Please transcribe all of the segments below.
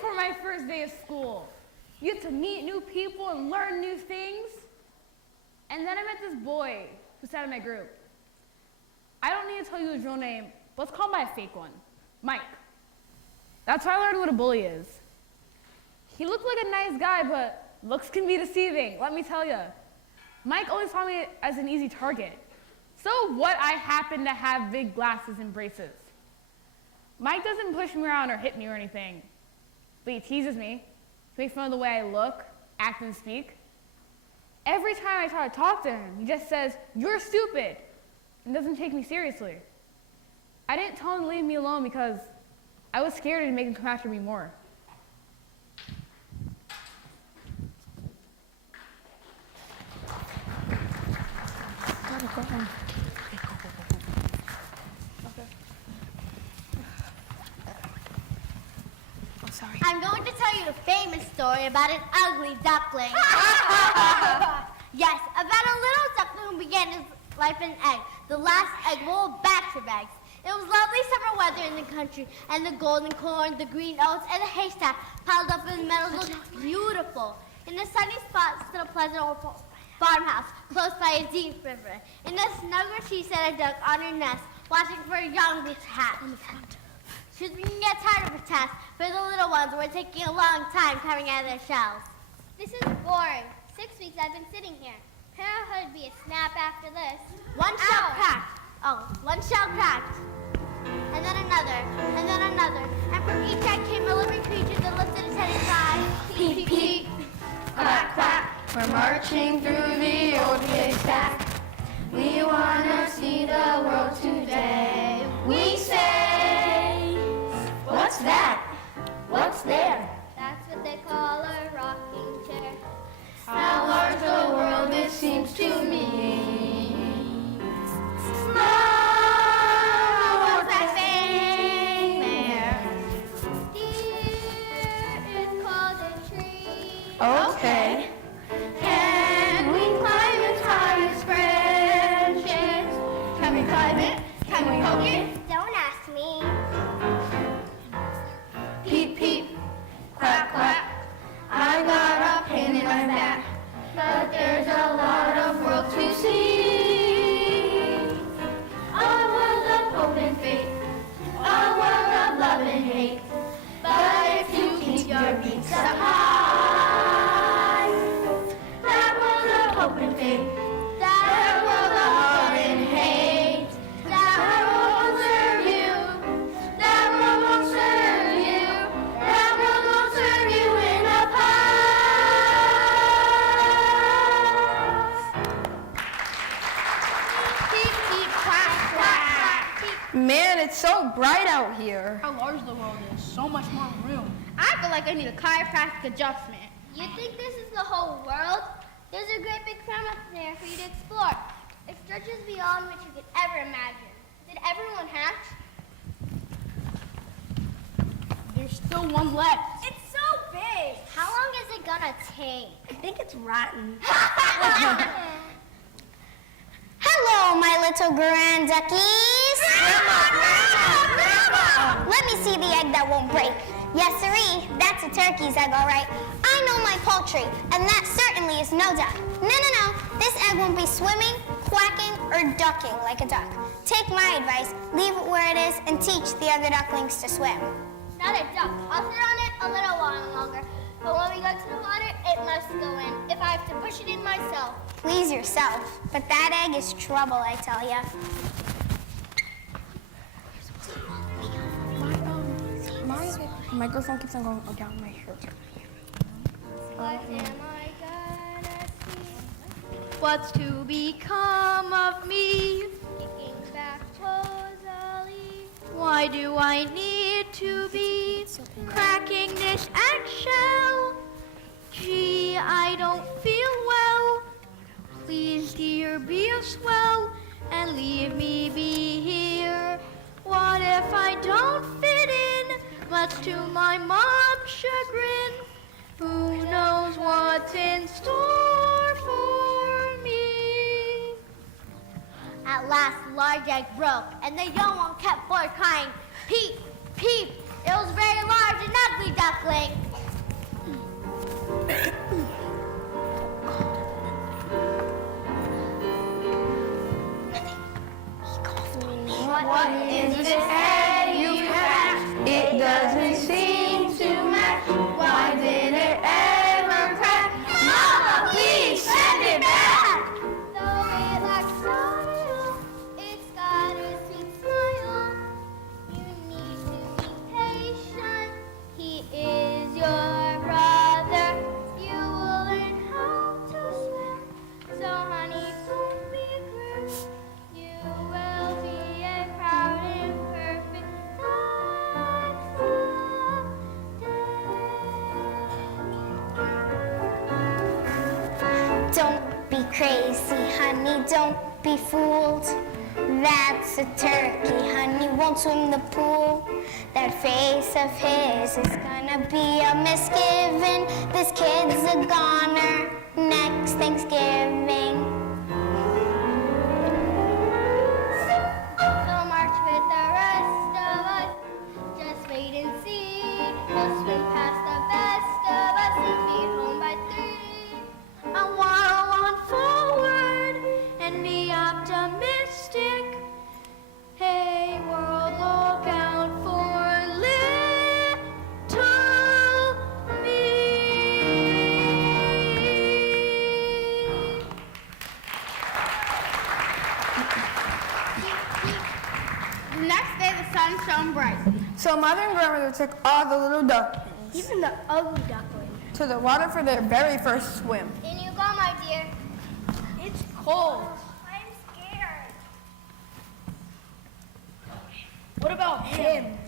for my first day of school. You get to meet new people and learn new things. And then I met this boy who sat in my group. I don't need to tell you his real name, but let's call him by a fake one, Mike. That's how I learned what a bully is. He looked like a nice guy, but looks can be deceiving, let me tell you. Mike always saw me as an easy target. So what I happen to have big glasses and braces. Mike doesn't push me around or hit me or anything, but he teases me. He makes fun of the way I look, act, and speak. Every time I try to talk to him, he just says, "You're stupid," and doesn't take me seriously. I didn't tell him to leave me alone because I was scared to make him come after me more. I'm going to tell you a famous story about an ugly duckling. Yes, about a little duckling who began his life in an egg. The last egg rolled back to eggs. It was lovely summer weather in the country, and the golden corn, the green oats, and the haystack piled up in the meadows looked beautiful. In a sunny spot stood a pleasant old farmhouse close by a deep river. In a snug she sat a duck on her nest, watching for a young to hatch. She was beginning to get tired of her task, for the little ones were taking a long time coming out of their shells. This is boring. 6 weeks I've been sitting here. Parenthood be a snap after this. One shell cracked. Oh, one shell cracked. And then another, and from each egg came a living creature that lifted its head and cried, "Peep, peep, quack, quack, we're marching through the old haystack. We wanna see the world today. We say, what's that? What's there? That's what they call a rocking chair. How large the world it seems to me. Mama, what's that thing there? Dear, it's called a tree. Okay. Can we climb as high as branches? Can we climb it? Can we poke it? Don't ask me. Peep, peep, quack, quack. I got a pain in my back, but there's a lot of world to see. A world of hope and faith, a world of love and hate. But if you keep your beaks up high, that world of hope and faith, that world of love and hate, that world won't serve you, that world won't serve you, that world won't serve you in a pie. Peep, peep, quack, quack, peep. Man, it's so bright out here. How large the world is, so much more room. I feel like I need a chiropractic adjustment. You think this is the whole world? There's a great big farm up there for you to explore. It stretches beyond what you could ever imagine. Did everyone hatch? There's still one left. It's so big. How long is it gonna take? I think it's rotten. Hello, my little grand duckies. Grandma! Let me see the egg that won't break. Yes, sirree, that's a turkey's egg, all right. I know my poultry, and that certainly is no duck. No, this egg won't be swimming, quacking, or ducking like a duck. Take my advice, leave it where it is, and teach the other ducklings to swim. Not a duck. I'll sit on it a little while longer. But when we go to the water, it must go in. If I have to push it in myself. Please yourself, but that egg is trouble, I tell ya. My microphone keeps on going down my shirt. What am I gonna see? What's to become of me? Kicking back cozily. Why do I need to be cracking this eggshell? Gee, I don't feel well. Please, dear, be a swell and leave me be here. What if I don't fit in, much to my mom's chagrin? Who knows what's in store for me? At last, the large egg broke, and the young one kept forth crying, "Peep, peep!" It was very large and ugly duckling. Don't be crazy, honey, don't be fooled. That's a turkey, honey, won't swim the pool. That face of his is gonna be a misgiving. This kid's a goner next Thanksgiving. So march with the rest of us, just wait and see. We'll swim past the best of us and be home by 3. I waddle on forward and be optimistic. Hey world, look out for little me. The next day, the sun shone bright. So Mother and Grandmother took all the little ducklings Even the ugly duckling. to the water for their very first swim. In you go, my dear. It's cold. I'm scared. What about him?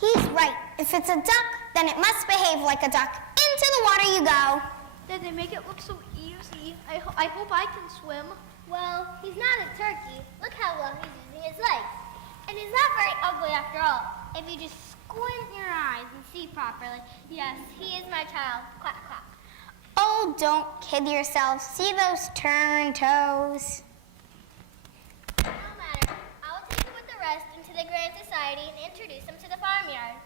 He's right. If it's a duck, then it must behave like a duck. Into the water you go. Did they make it look so easy? I hope I can swim. Well, he's not a turkey. Look how well he's using his legs. And he's not very ugly after all. If you just squint your eyes and see properly. Yes, he is my child. Quack, quack. Oh, don't kid yourself. See those turn toes? No matter. I will take him with the rest into the Grand Society and introduce him to the farmyard.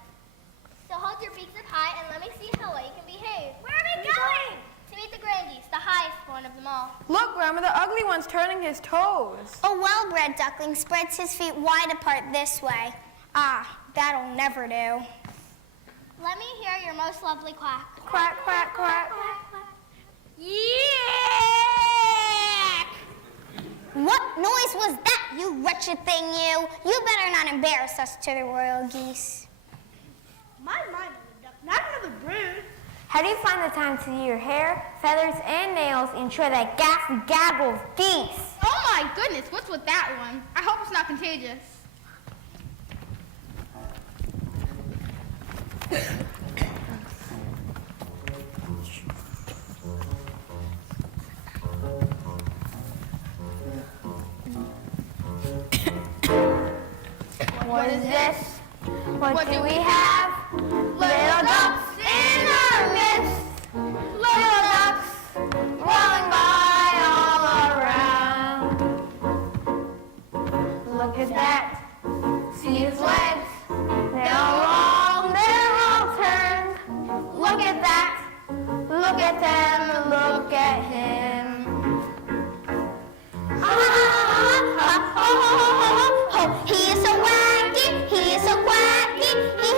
So hold your beaks up high and let me see how well you can behave. Where are we going? To meet the Grandies, the highest one of them all. Look, Grandma, the ugly one's turning his toes. A well-bred duckling spreads his feet wide apart this way. Ah, that'll never do. Let me hear your most lovely quack. Quack, quack, quack. Yeah! What noise was that, you wretched thing, you? You better not embarrass us to the royal geese. My mind is a duck, not another brood. How do you find the time to do your hair, feathers, and nails and ensure that ghastly gaggle of geese? Oh my goodness, what's with that one? I hope it's not contagious. What is this? What do we have? Little ducks in our midst. Little ducks rolling by all around. Look at that. See his legs. They're all long, they're all turned. Look at that. Look at them. Look at him. He is so wacky, he is so quacky, he,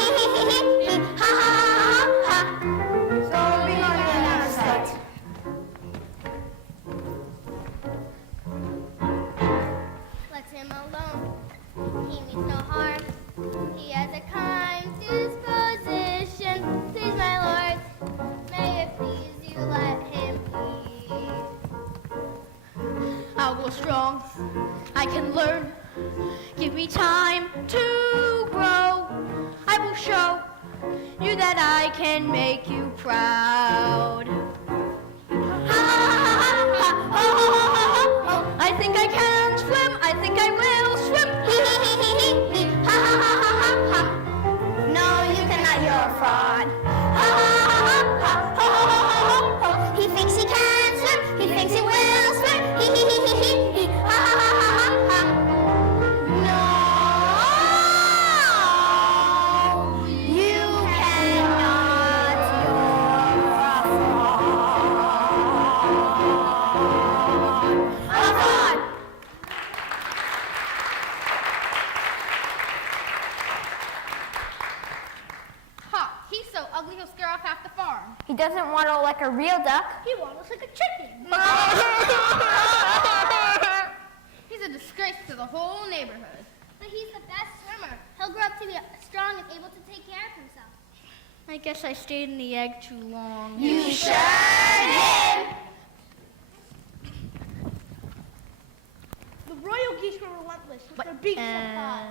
ha, ha, ha, ha. So we gonna get out of sight. Let him alone. He means no harm. He has a kind disposition. Please, my lord, may it please you let him be. I'll go strong. I can learn. Give me time to grow. I will show you that I can make you proud. I think I can swim. I think I will swim. No, you cannot, you're a fraud. He thinks he can swim, he thinks he will swim. No, you cannot, you're a fraud. Ha! He's so ugly he'll scare off half the farm. He doesn't waddle like a real duck. He waddles like a chicken. He's a disgrace to the whole neighborhood. But he's the best swimmer. He'll grow up to be strong and able to take care of himself. I guess I stayed in the egg too long. You sure did. The royal geese were relentless with their beaks up high.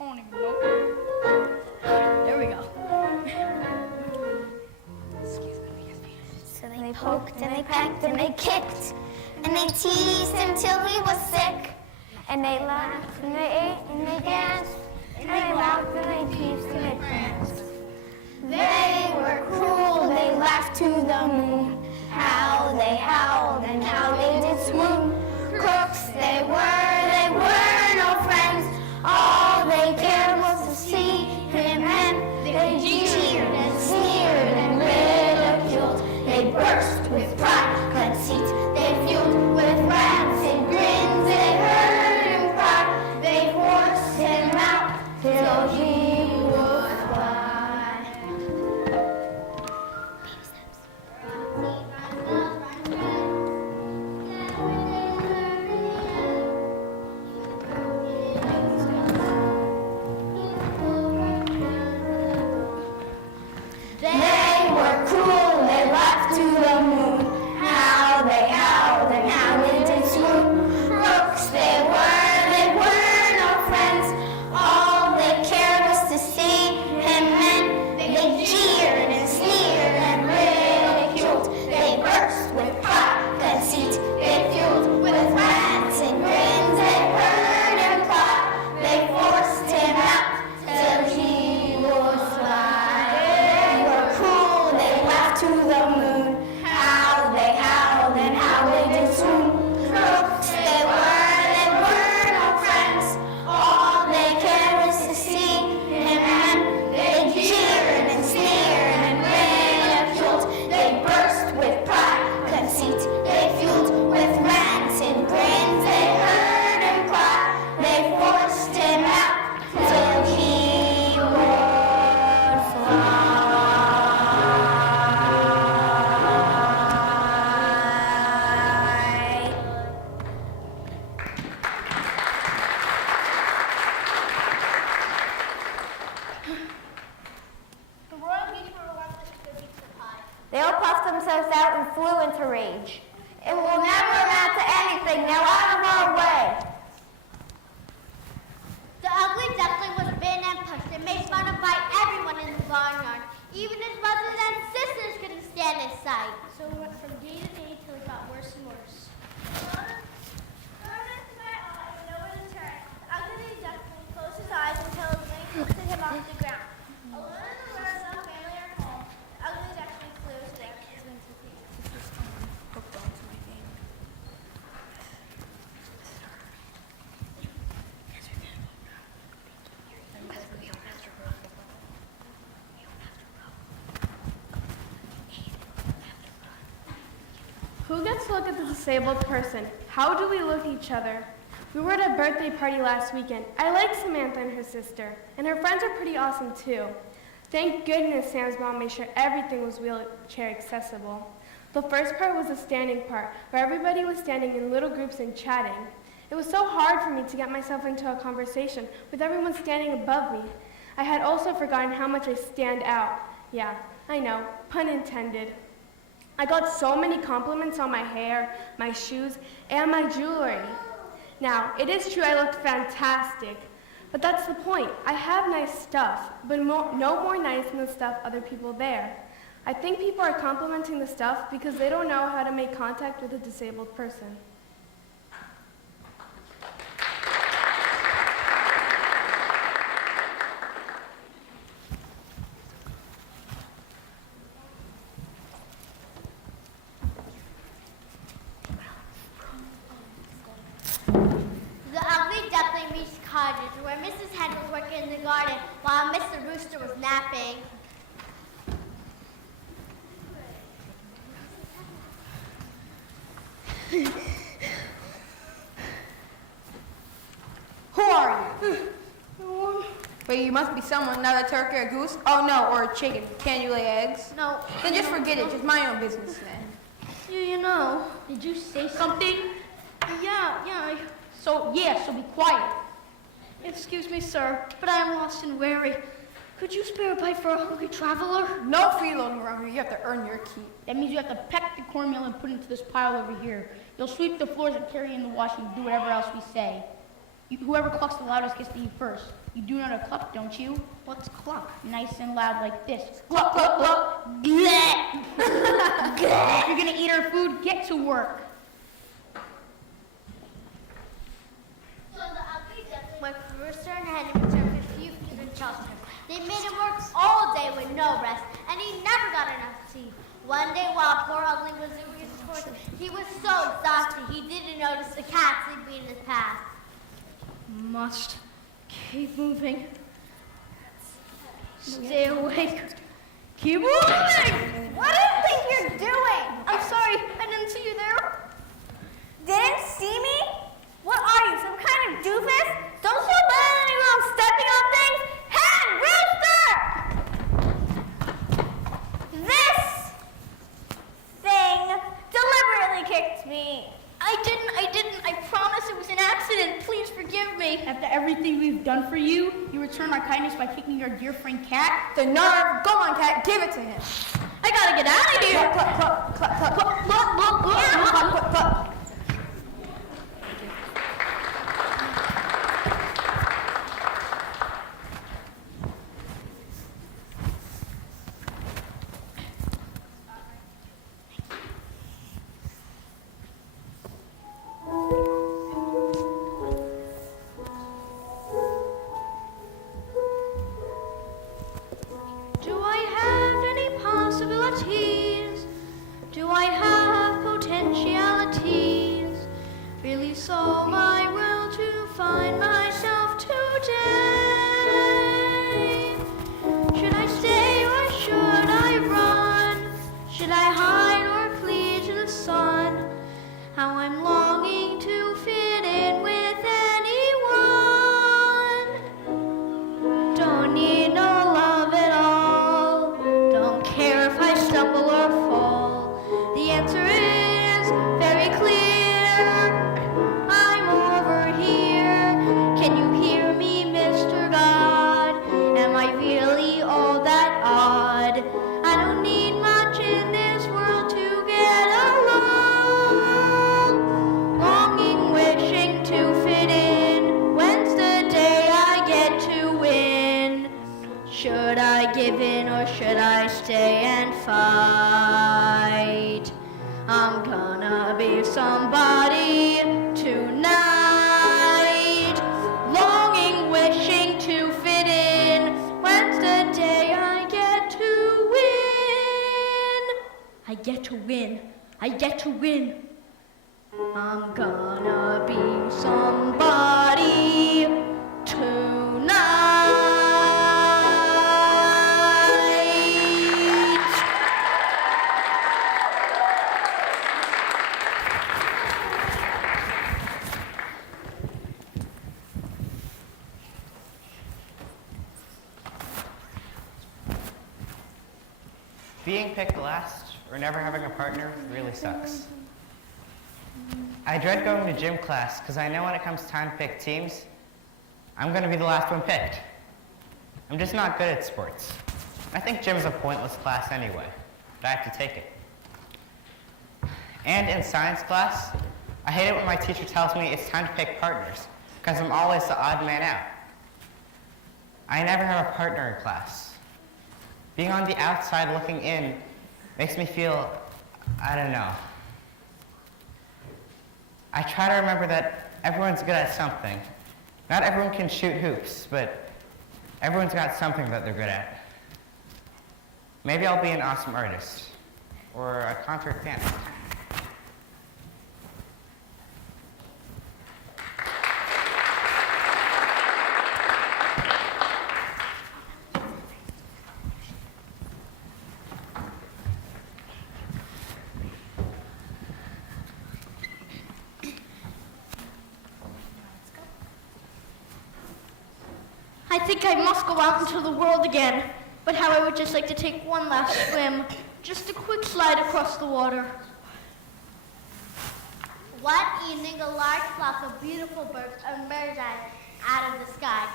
I don't even know. There we go. poked and they pecked and they kicked. And they teased him till he was sick. And they laughed and they ate and they danced. And they walked and they teased and they pranced. They were cruel, they laughed to the moon. How they howled and how they did swoon. Crooks they were no friends. All they cared was to see him, and they jeered and sneered and ridiculed. They burst with pride, conceit, they fueled with rancid grins. They heard him cry, they forced him out till he would fly. They were cruel, they laughed to the moon. How they howled and how they did swoon. Crooks they were no friends. All they cared was to see him, and they jeered and sneered and ridiculed. They burst with pride, conceit, they fueled with rancid grins. They heard him cry, they forced him out till he would fly. They were cruel, they laughed to the moon. How they howled and how they did swoon. Crooks they were no friends. All they cared was to see him, and they jeered and sneered and ridiculed. They burst with pride, conceit, they fueled with rancid grins. They heard him cry, they forced him out till he would fly. The Royal Beach Roll wants us to go pizza pie. They all puffed themselves out and flew into rage. It will never amount to anything. Now out of our way. The ugly duckling was bitten and pushed and made fun of by everyone in the barnyard. Even his brothers and sisters couldn't stand his sight. So we went from day to day till it got worse and worse. The ugly duckling closed his eyes until his wings lifted him off the ground. Alone in the world, no family or home, the ugly duckling flew his wings. Who gets to look at the disabled person? How do we look at each other? We were at a birthday party last weekend. I like Samantha and her sister, and her friends are pretty awesome too. Thank goodness Sam's mom made sure everything was wheelchair accessible. The first part was the standing part, where everybody was standing in little groups and chatting. It was so hard for me to get myself into a conversation with everyone standing above me. I had also forgotten how much I stand out. Yeah, I know, pun intended. I got so many compliments on my hair, my shoes, and my jewelry. Now, it is true I looked fantastic, but that's the point. I have nice stuff, but no more nice than the stuff other people wear. I think people are complimenting the stuff because they don't know how to make contact with a disabled person. The ugly duckling reached the cottage where Mrs. Hen was working in the garden while Mr. Rooster was napping. Who are you? Wait, you must be someone, not a turkey or a goose? Oh no, or a chicken. Can you lay eggs? No. Then just forget it. Just my own business then. You know, did you say something? Yeah. So be quiet. Excuse me, sir, but I am lost and weary. Could you spare a bite for a hungry traveler? No freeloading around here. You have to earn your keep. That means you have to peck the cornmeal and put it into this pile over here. You'll sweep the floors and carry in the washing, do whatever else we say. Whoever clucks the loudest gets to eat first. You do know how to cluck, don't you? What's cluck? Nice and loud like this. Cluck, cluck, cluck. Bleh. If you're gonna eat our food, get to work. So the ugly duckling went from rooster and hen and returned with few food and shelter. They made him work all day with no rest, and he never got enough to eat. One day while poor Ugly was doing his chores, he was so exhausted he didn't notice a cat sleeping in his path. Must keep moving. Stay awake. Keep moving! What do you think you're doing? I'm sorry, I didn't see you there. Didn't see me? What are you, some kind of doofus? Don't feel bad anymore, I'm stepping on things. Hey, Rooster! This thing deliberately kicked me. I didn't. I promise it was an accident. Please forgive me. After everything we've done for you, you return our kindness by kicking your dear friend Cat? The nerve! Go on, Cat, give it to him. I gotta get out of here. Cluck, cluck, cluck, cluck, cluck. Look, look, look. Cluck, cluck, cluck. Do I have any possibilities? Do I have potentialities? Really saw my will to find myself today. Should I stay or should I run? Should I hide or flee to the sun? How I'm longing to fit in with anyone. Don't need no love at all. Don't care if I stumble or fall. The answer is very clear. I'm over here. Can you hear me, Mr. God? Am I really all that odd? I don't need much in this world to get along. Longing, wishing to fit in. When's the day I get to win? Should I give in or should I stay and fight? I'm gonna be somebody tonight. Longing, wishing to fit in. When's the day I get to win? I get to win. I get to win. I'm gonna be somebody tonight. Being picked last or never having a partner really sucks. I dread going to gym class because I know when it comes time to pick teams, I'm going to be the last one picked. I'm just not good at sports. I think gym's a pointless class anyway, but I have to take it. And in science class, I hate it when my teacher tells me it's time to pick partners because I'm always the odd man out. I never have a partner in class. Being on the outside looking in makes me feel, I don't know. I try to remember that everyone's good at something. Not everyone can shoot hoops, but everyone's got something that they're good at. Maybe I'll be an awesome artist, or a concert pianist. I think I must go out into the world again, but how I would just like to take one last swim, just a quick slide across the water. One evening, a large flock of beautiful birds emerged out of the sky.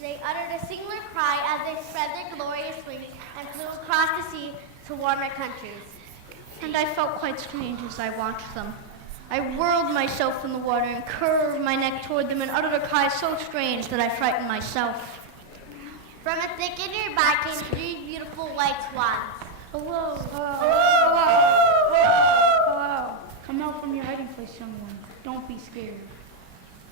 They uttered a singular cry as they spread their glorious wings and flew across the sea to warmer countries. And I felt quite strange as I watched them. I whirled myself in the water and curved my neck toward them and uttered a cry so strange that I frightened myself. From a thicket nearby came 3 beautiful white swans. Hello. Hello. Come out from your hiding place, young one. Don't be scared.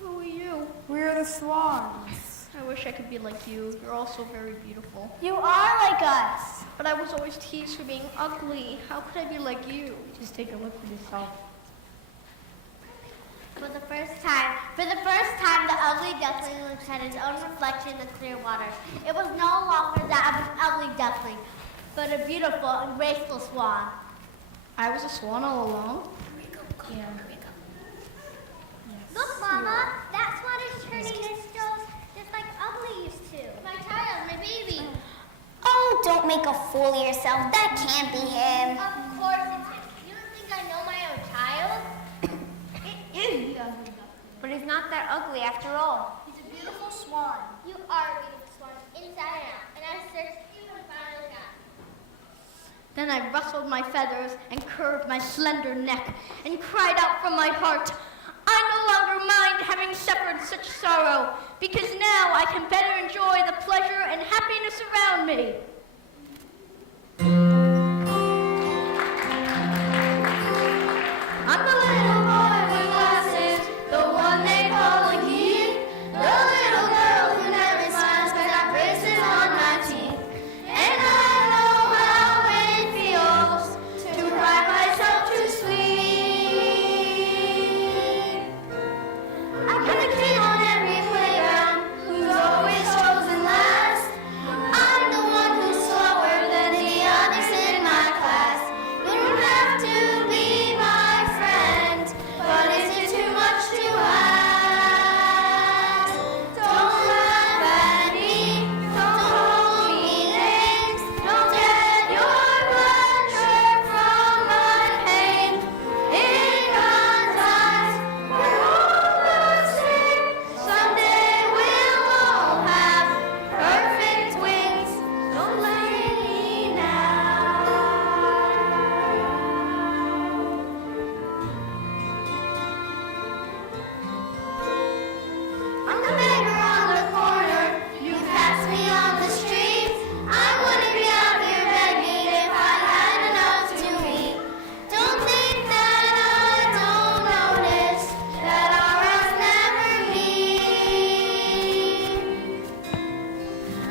Who are you? We're the swans. I wish I could be like you. You're all so very beautiful. You are like us. But I was always teased for being ugly. How could I be like you? Just take a look for yourself. For the first time, the ugly duckling looked at his own reflection in the clear water. It was no longer that of an ugly duckling, but a beautiful and graceful swan. I was a swan all along? Yeah. Look, Mama, that swan is turning his strokes just like Ugly used to. My child, my baby. Oh, don't make a fool of yourself. That can't be him. Of course it's him. You don't think I know my own child? It is the ugly duckling. But he's not that ugly after all. He's a beautiful swan. You are a beautiful swan, inside and out. And I searched you and finally got you. Then I rustled my feathers and curved my slender neck and cried out from my heart, I no longer mind having suffered such sorrow, because now I can better enjoy the pleasure and happiness around me. I'm the little boy with glasses, the one they call a geek, the little girl who never smiles 'cause I have braces on my teeth, and I know how it feels to cry myself to sleep. I'm the kid on every playground who's always chosen last. I'm the one who's slower than the others in my class. You don't have to be my friend, but is it too much to ask? Don't laugh at me, don't call me names, don't get your pleasure from my pain. In God's eyes, we're all the same. Someday we'll all have perfect wings. Don't blame me now. I'm the beggar on the corner. You pass me on the street. I wouldn't be out here begging if I had enough to eat. Don't think that I don't notice that our routes never meet.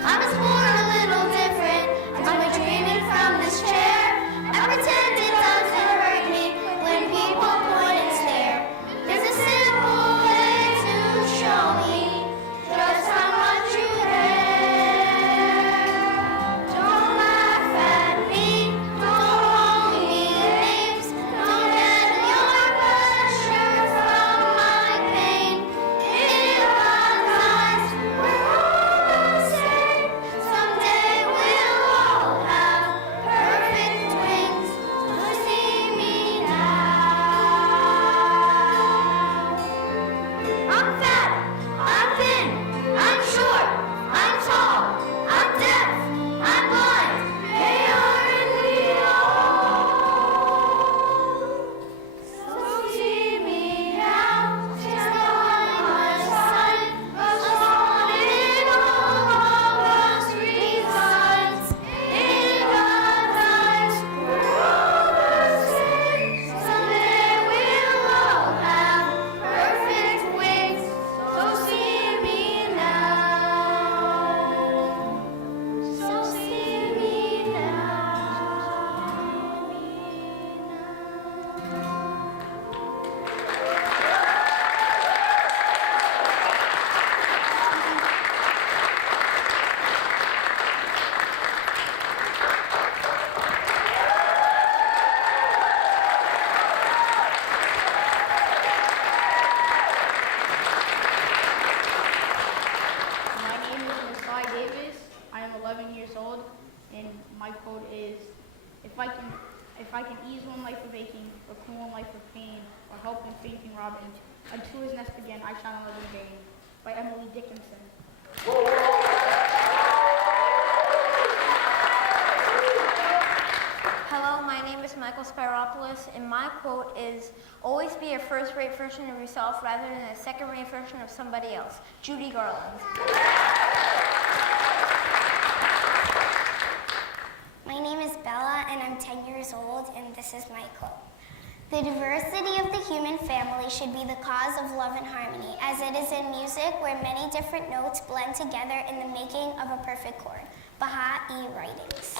I was born a little different. I'm dreaming from this chair. I pretend it doesn't hurt me when people point and stare. There's a simple way to show me just how much you care. Don't laugh at me, don't call me names, don't get your pleasure from my pain. In God's eyes, we're all the same. Someday we'll all have perfect wings. Just see me now. I'm fat, I'm thin, I'm short, I'm tall, I'm deaf, I'm blind. They aren't we all? So see me now, stand by my side. A swan in all of us resides. In God's eyes, we're all the same. Someday we'll all have perfect wings. So see me now. So see me now. My name is Masai Davis. I am 11 years old, and my quote is, if I can ease one life of aching, or cool one life of pain, or help in fainting robin, unto his nest again I shall not live in vain. By Emily Dickinson. Hello, my name is Michael Spiropoulos. timeless, and my quote is, always be a first-rate version of yourself rather than a second-rate version of somebody else. Judy Garland. My name is Bella, and I'm 10 years old, and this is my quote. The diversity of the human family should be the cause of love and harmony, as it is in music where many different notes blend together in the making of a perfect chord. Baha'i Writings.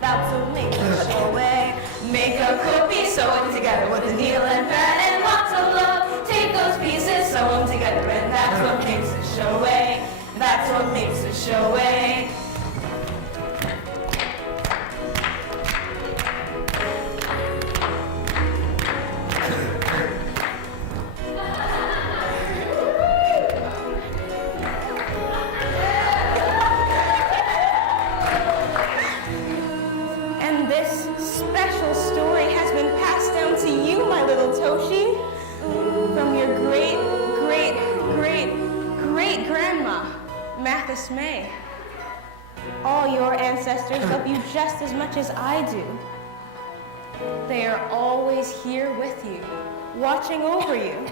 That's what makes us show way. what makes her show way. And this special story has been passed down to you, my little Toshi, from your great-great-great-great-grandma, Mathis May. All your ancestors love you just as much as I do. They are always here with you, watching over you.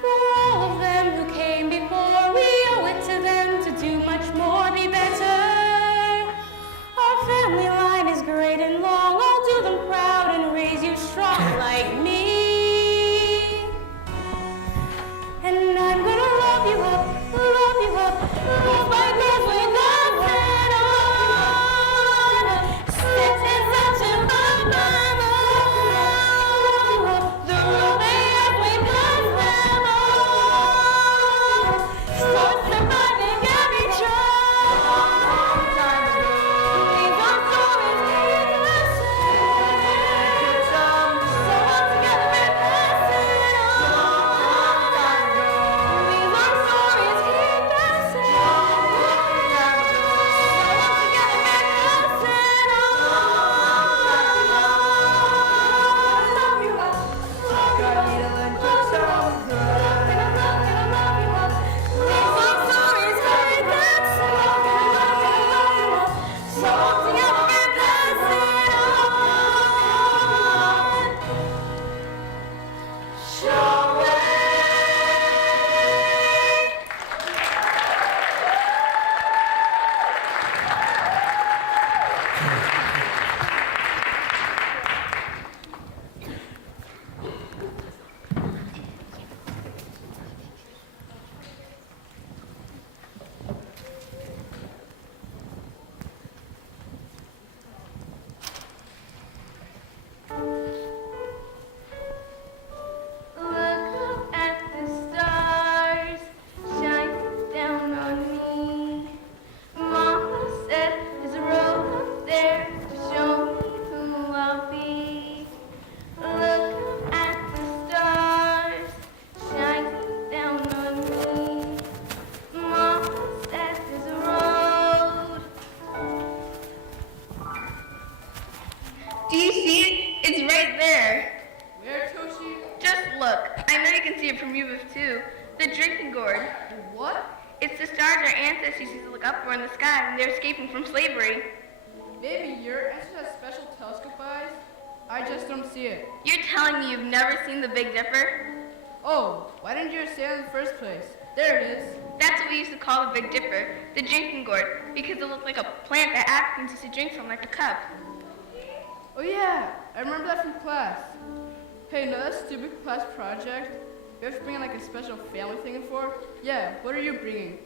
For all of them who came before, we owe it to them to do much more, be better. Our family line is great and long. I'll do them proud and raise you strong like me. And I'm gonna love you up, love my girls with nothing on. Such and such a mama. The rule they have, we bless them all. Start surviving every trial. These are stories keep us safe. So all together we're passing on. These are stories keep us safe. So all together we're passing on. Love you up. Love you up. These are stories keep us safe. So all together we're passing on. Show way. Look up at the stars shining down on me. Mama said there's a road up there to show me who I'll be. Look up at the stars shining down on me. Mama said there's a road. Do you see it? It's right there. Where, Toshi? Just look. I know you can see it from your booth too. The drinking gourd. What? It's the stars our ancestors used to look up for in the sky when they were escaping from slavery. Maybe your ancestors have special telescope eyes? I just don't see it. You're telling me you've never seen the Big Dipper? Oh, why didn't you say it in the first place? There it is. That's what we used to call the Big Dipper, the drinking gourd, because it looked like a plant that Africans used to drink from like a cup. Oh yeah, I remember that from class. Hey, know that stupid class project? You have to bring in like a special family thing in for? Yeah, what are you bringing?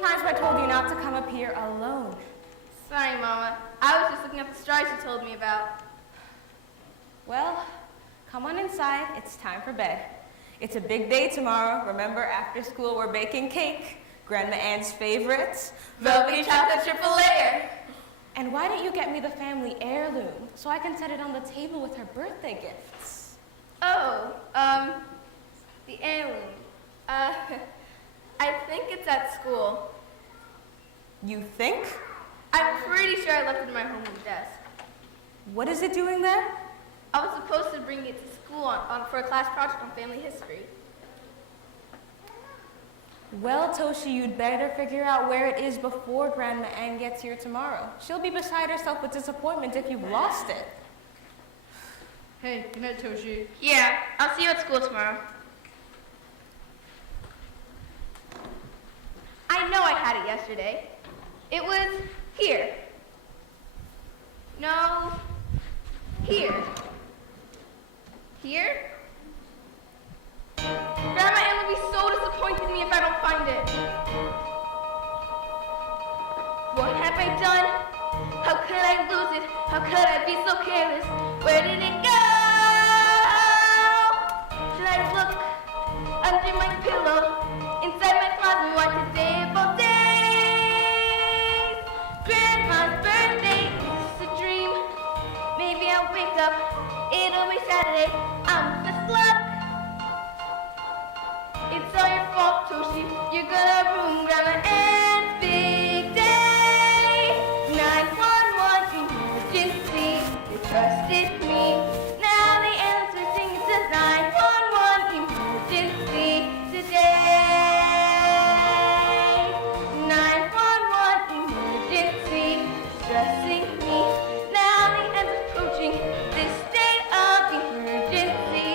Times I told you not to come up here alone. Sorry, Mama. I was just looking at the stars you told me about. Well, come on inside. It's time for bed. It's a big day tomorrow. Remember, after school, we're baking cake. Grandma Ann's favorites. Velvety chocolate triple layer. And why don't you get me the family heirloom so I can set it on the table with her birthday gifts? Oh, the heirloom. I think it's at school. You think? I'm pretty sure I left it in my homeroom desk. What is it doing there? I was supposed to bring it to school for a class project on family history. Well, Toshi, you'd better figure out where it is before Grandma Ann gets here tomorrow. She'll be beside herself with disappointment if you've lost it. Hey, good night, Toshi. Yeah, I'll see you at school tomorrow. I know I had it yesterday. It was here. No, here. Here? Grandma Ann will be so disappointed in me if I don't find it. What have I done? How could I lose it? How could I be so careless? Where did it go? Should I look under my pillow, inside my closet, watch the table days. Grandma's birthday is a dream. Maybe I'll wake up, it'll be Saturday, I'm just luck. It's all your fault, Toshi, you're gonna ruin Grandma Ann's big day. 911 emergency, they trusted me. Now the answer singing to 911 emergency today. 911 emergency, stressing me. Now the end's approaching, this state of emergency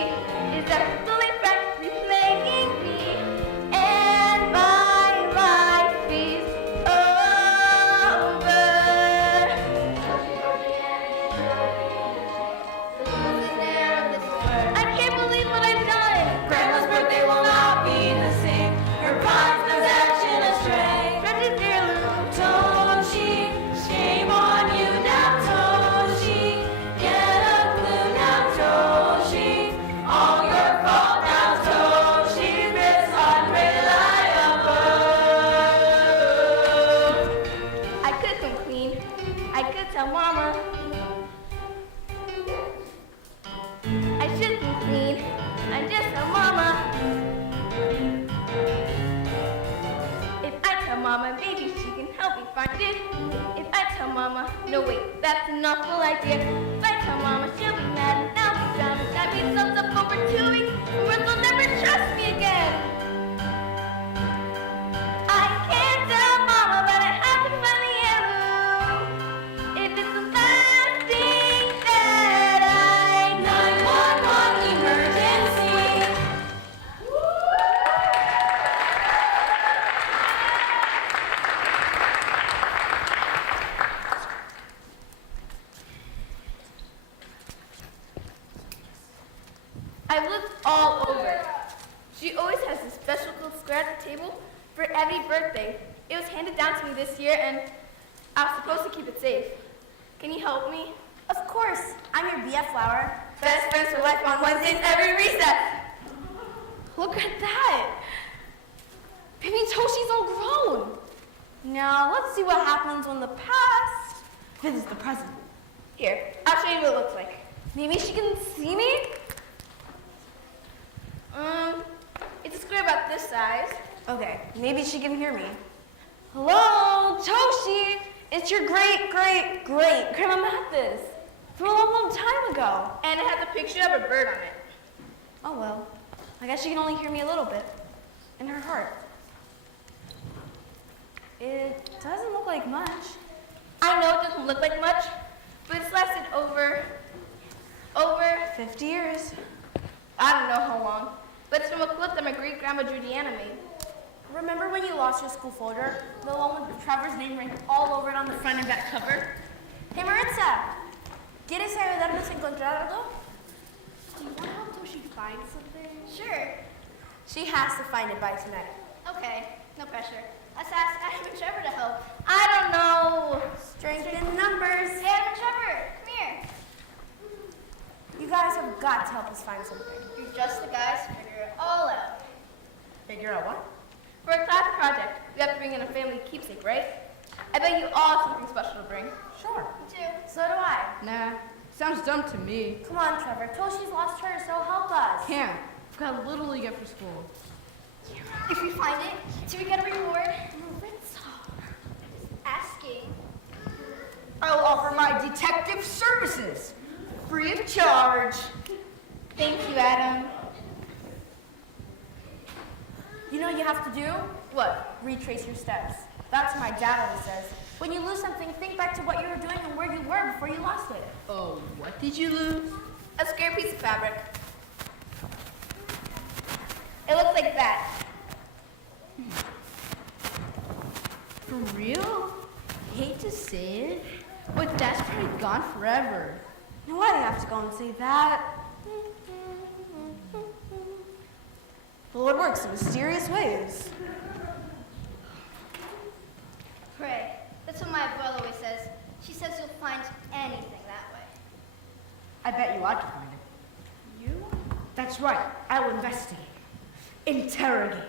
is absolutely practically playing me. And my life is over. I can't believe what I've done. Grandma's birthday will not be the same. Her prize possession astray. Precious heirloom. Toshi, shame on you now, Toshi. Get a clue now, Toshi. All your fault now, Toshi. Miss Unreliable. I could come clean. I could tell Mama. I should come clean. I just tell Mama. If I tell Mama, maybe she can help me find it. If I tell Mama, no wait, that's an awful idea. If I tell Mama, she'll be mad and I'll be down. That means I'm up over 2 weeks. And will never trust me again. I can't tell Mama, but I have to find the heirloom. If it's the last thing that I 911 emergency. I've looked all over. She always has a special little square at the table for every birthday. It was handed down to me this year and I was supposed to keep it safe. Can you help me? Of course. I'm your BF flower. Best friends for life on Wednesdays every recess. Look at that. Baby Toshi's all grown. Now, let's see what happens when the past visits the present. Here, I'll show you what it looks like. Maybe she can see me? It's a square about this size. Okay, maybe she can hear me. Hello, Toshi. It's your great Grandma Mathis from a long time ago. And it has a picture of a bird on it. Oh well, I guess she can only hear me a little bit in her heart. It doesn't look like much. I know it doesn't look like much, but it's lasted over 50 years. I don't know how long. But it's from a clip that my great-grandma Judiana made. Remember when you lost your school folder? The one with Trevor's name written all over it on the front and back cover? Hey Maritza, ¿quieres ayudarnos a encontrar algo? Do you want to help Toshi find something? Sure. She has to find it by tonight. Okay, no pressure. Let's ask Adam and Trevor to help. I don't know. Strength in numbers. Hey, Adam and Trevor, come here. You guys have got to help us find something. You're just the guys to figure it all out. Figure out what? For a class project, we have to bring in a family keepsake, right? I bet you all have something special to bring. Sure. Me too. So do I. Nah, sounds dumb to me. Come on, Trevor. Toshi's lost hers, so help us. Can't. I've got Little League after school. If we find it, do we get a reward? Maritza. Asking. I'll offer my detective services, free of charge. Thank you, Adam. You know what you have to do? What? Retrace your steps. That's what my dad always says. When you lose something, think back to what you were doing and where you were before you lost it. Oh, what did you lose? A square piece of fabric. It looks like that. For real? Hate to say it, but that's probably gone forever. Now why do you have to go and say that? The Lord works in mysterious ways. Pray. That's what my abuela always says. She says you'll find anything that way. I bet you ought to find it. You? That's right. I will investigate. Interrogate.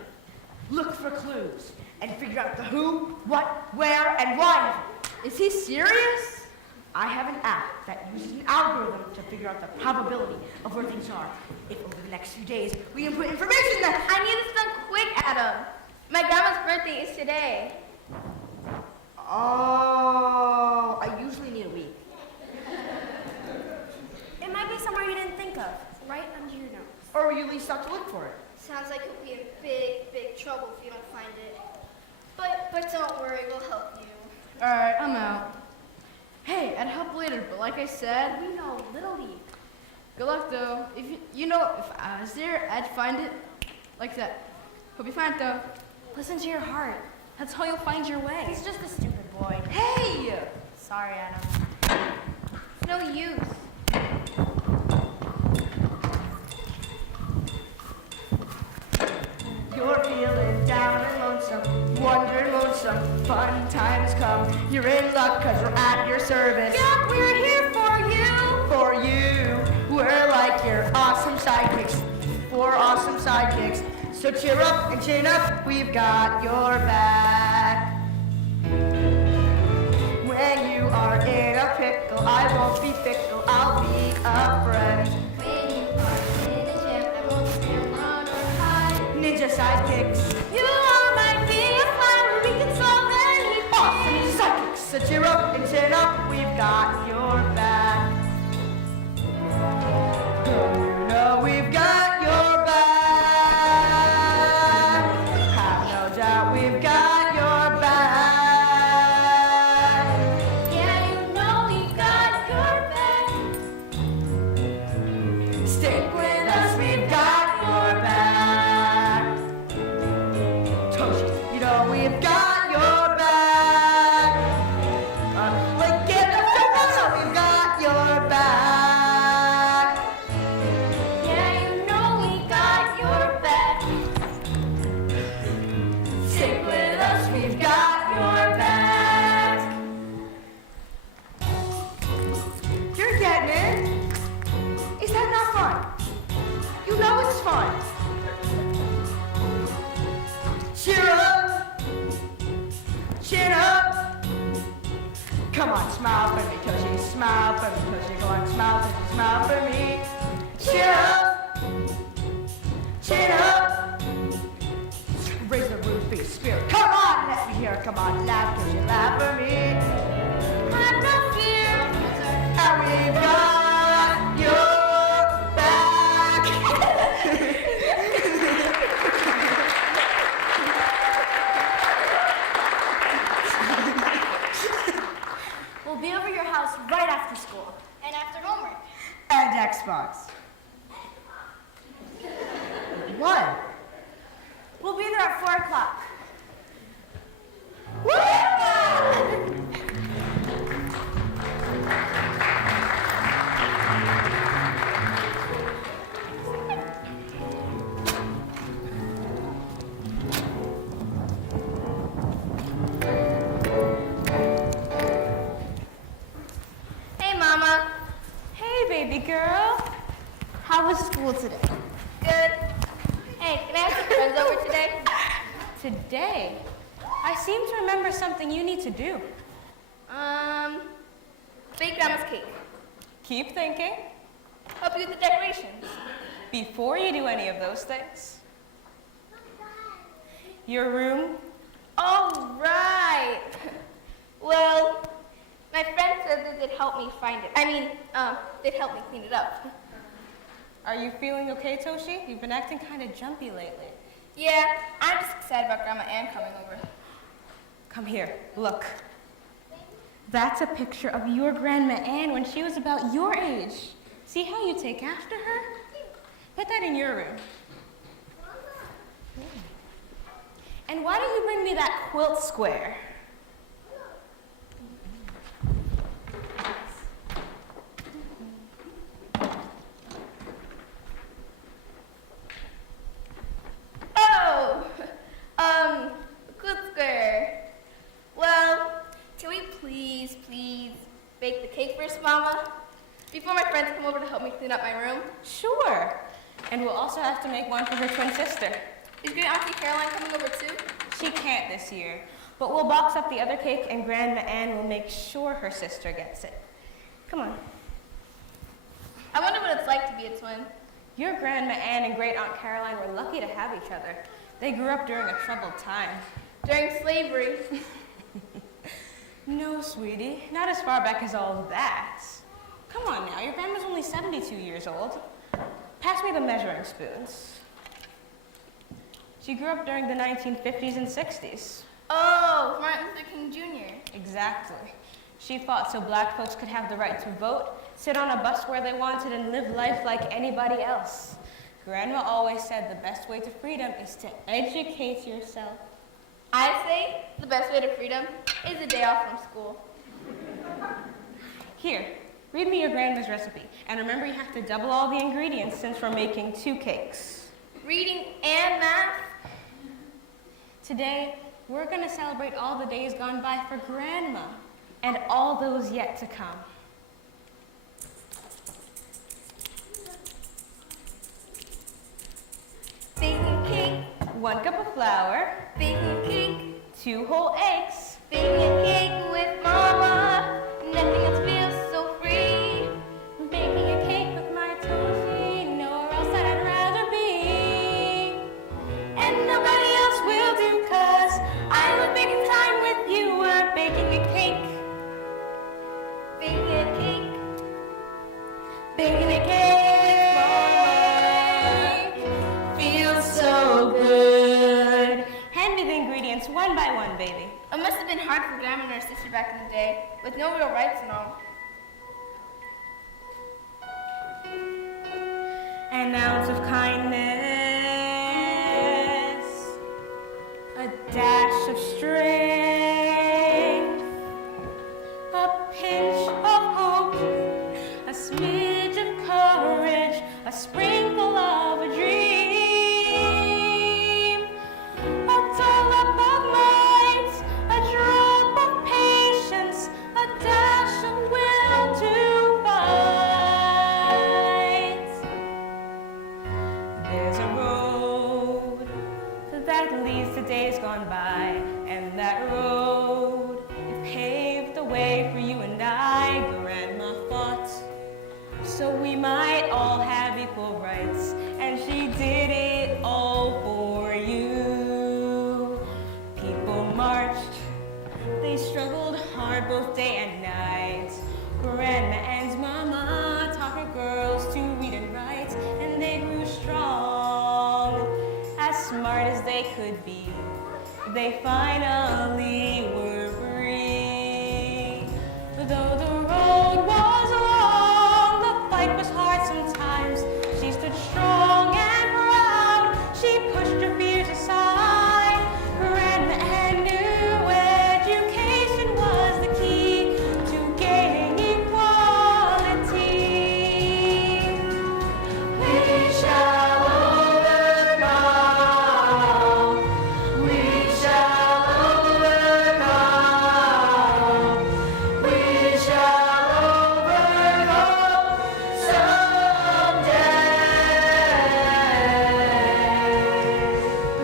Look for clues and figure out the who, what, where, and why. Is he serious? I have an app that uses an algorithm to figure out the probability of where things are. If over the next few days we can put information that I need this done quick, Adam. My grandma's birthday is today. Oh, I usually need a week. It might be somewhere you didn't think of, right under your nose. Or you at least start to look for it. Sounds like you'll be in big, big trouble if you don't find it. But don't worry, we'll help you. All right, I'm out. Hey, I'd help later, but like I said, We know Little League. good luck though. If if I was there, I'd find it like that. Hope you find it though. Listen to your heart. That's how you'll find your way. He's just a stupid boy. Hey! Sorry, Adam. It's no use. You're feeling down and lonesome, wondering won't some fun times come. You're in luck cause we're at your service. Yeah, we're here for you. For you, we're like your awesome sidekicks. 4 awesome sidekicks. So cheer up and chin up, we've got your back. When you are in a pickle, I won't be fickle, I'll be a friend. When you are in a jam, I won't stand, run or hide. Ninja sidekicks. You are my king of fire. We can solve any Awesome sidekicks. So cheer up and chin up, we've got your back. You know we've got your back. Have no doubt we've got your back. Yeah, you know we got your back. Stick with us, we've got your back. Toast, you know we've got your back. Like get up to us, we've got your back. Yeah, you know we got your back. Stick with us, we've got your back. You're getting it. Is that not fun? You know it's fun. Cheer up. Chin up. Come on, smile for me, Tushy. Smile for me, Tushy. Go on, smile for me. Cheer up. Chin up. Raise the roof, be spirit. Come on, let me hear it. Come on, laugh, Tushy. Laugh for me. Have no fear. And we've got your back. We'll be over your house right after school. And after homework. And Xbox. What? We'll be there at 4 o'clock. Hey, Mama. Hey, baby girl. How was school today? Good. Hey, can I have some friends over today? Today, I seem to remember something you need to do. Bake grandma's cake. Keep thinking. Help you with the decorations. Before you do any of those things, your room. Oh, right. Well, my friend said that they'd help me find it. They'd help me clean it up. Are you feeling okay, Toshi? You've been acting kind of jumpy lately. Yeah, I'm just excited about Grandma Ann coming over. Come here, look. That's a picture of your Grandma Ann when she was about your age. See how you take after her? Put that in your room. And why don't you bring me that quilt square? Oh, good square. Well, can we please bake the cake first, Mama? Before my friends come over to help me clean up my room? Sure. And we'll also have to make one for her twin sister. Is Great Auntie Caroline coming over too? She can't this year, but we'll box up the other cake and Grandma Ann will make sure her sister gets it. Come on. I wonder what it's like to be a twin. Your Grandma Ann and Great Aunt Caroline were lucky to have each other. They grew up during a troubled time. During slavery. No, sweetie, not as far back as all that. Come on now, your grandma's only 72 years old. Pass me the measuring spoons. She grew up during the 1950s and 60s. Oh, Martin Luther King Jr. Exactly. She fought so black folks could have the right to vote, sit on a bus where they wanted, and live life like anybody else. Grandma always said the best way to freedom is to educate yourself. I say the best way to freedom is a day off from school. Here, read me your grandma's recipe. And remember, you have to double all the ingredients since we're making 2 cakes. Reading and math? Today, we're going to celebrate all the days gone by for Grandma and all those yet to come. Baking cake. 1 cup of flour. Baking cake. 2 whole eggs. Baking cake with Mama. Nothing else feels so free. Baking a cake with my Toshi, nowhere else that I'd rather be. And nobody else will do, 'cause I love making time with you. We're baking a cake. Baking a cake. Baking a cake. Feels so good. Hand me the ingredients one by one, baby. It must have been hard for Grandma and her sister back in the day, with no real rights and all. An ounce of kindness, a dash of strength, a pinch of hope, a smidge of courage, a sprinkle of a dream, a dollop of might, a drop of patience, a dash of will to fight. There's a road that leads to days gone by, and that road, it paved the way for you and I. Grandma fought so we might all have equal rights, and she did it all for you. People marched, they struggled hard both day and night. Grandma and Mama taught her girls to read and write, and they grew strong, as smart as they could be. They finally were free. Though the road was long, the fight was hard sometimes. She stood strong and proud. She pushed her fears aside. Grandma Ann knew education was the key to gaining equality. We shall overcome. We shall overcome. We shall overcome someday.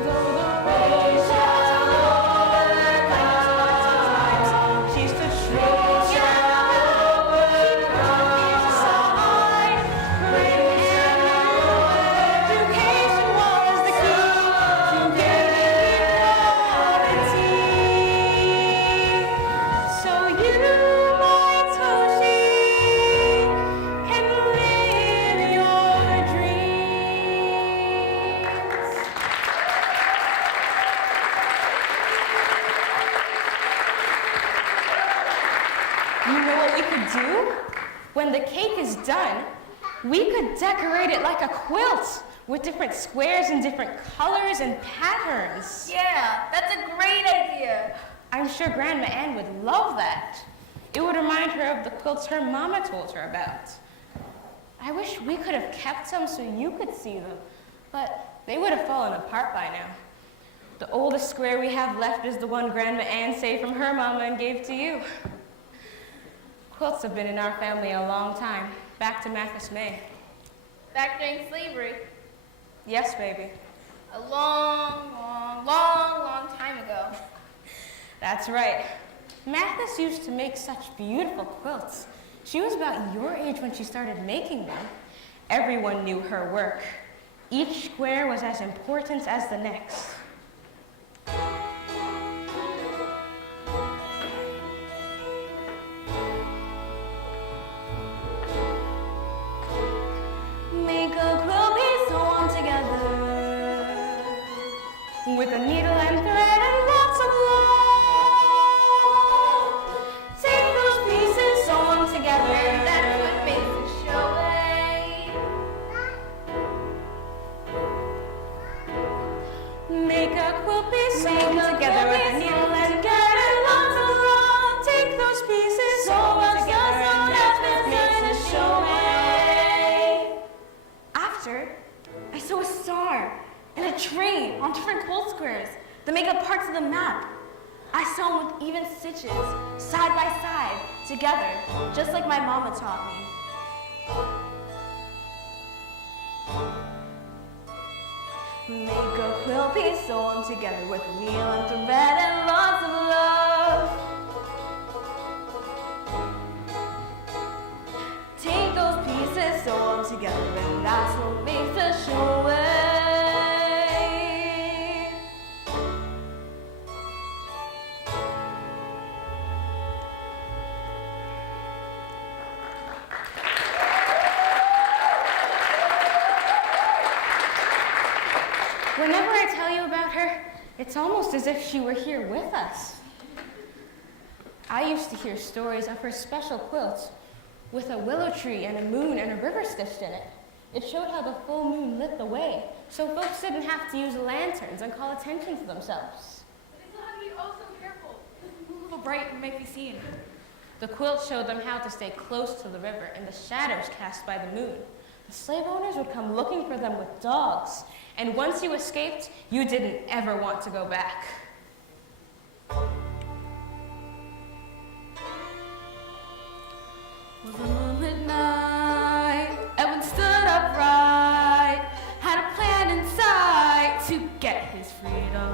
Though the road shall overcome, she stood strong and overcome. Aside, Grandma education was the key to gaining equality. So you, my Toshi, can live your dreams. You know what we could do? When the cake is done, we could decorate it like a quilt with different squares and different colors and patterns. Yeah, that's a great idea. I'm sure Grandma Ann would love that. It would remind her of the quilts her mama told her about. I wish we could have kept some so you could see them, but they would have fallen apart by now. The oldest square we have left is the one Grandma Ann saved from her mama and gave to you. Quilts have been in our family a long time, back to Mathis May. Back during slavery. Yes, baby. A long, That's right. Mathis used to make such beautiful quilts. She was about your age when she started making them. Everyone knew her work. Each square was as important as the next. Make a quilt piece, sew on together with a needle and thread and lots of love. Take those pieces, sew them together. That's what makes it show. Make a quilt piece, sew them together with a needle and thread and lots of love. Take those pieces, sew them together, and that's what makes it show. After, I sew a star and a train on different quilt squares that make up parts of the map. I sew them with even stitches, side by side, together, just like my mama taught me. Make a quilt piece, sew them together with a needle and thread and lots of love. Take those pieces, sew them together, and that's what makes us show it. Whenever I tell you about her, it's almost as if she were here with us. I used to hear stories of her special quilts with a willow tree and a moon and a river stitched in it. It showed how the full moon lit the way, so folks didn't have to use lanterns and call attention to themselves. But they still have to be oh so careful, because the moon will go bright and make me seen. The quilt showed them how to stay close to the river and the shadows cast by the moon. The slave owners would come looking for them with dogs, and once you escaped, you didn't ever want to go back. Was a moonlit night, Edwin stood upright, had a plan in sight to get his freedom.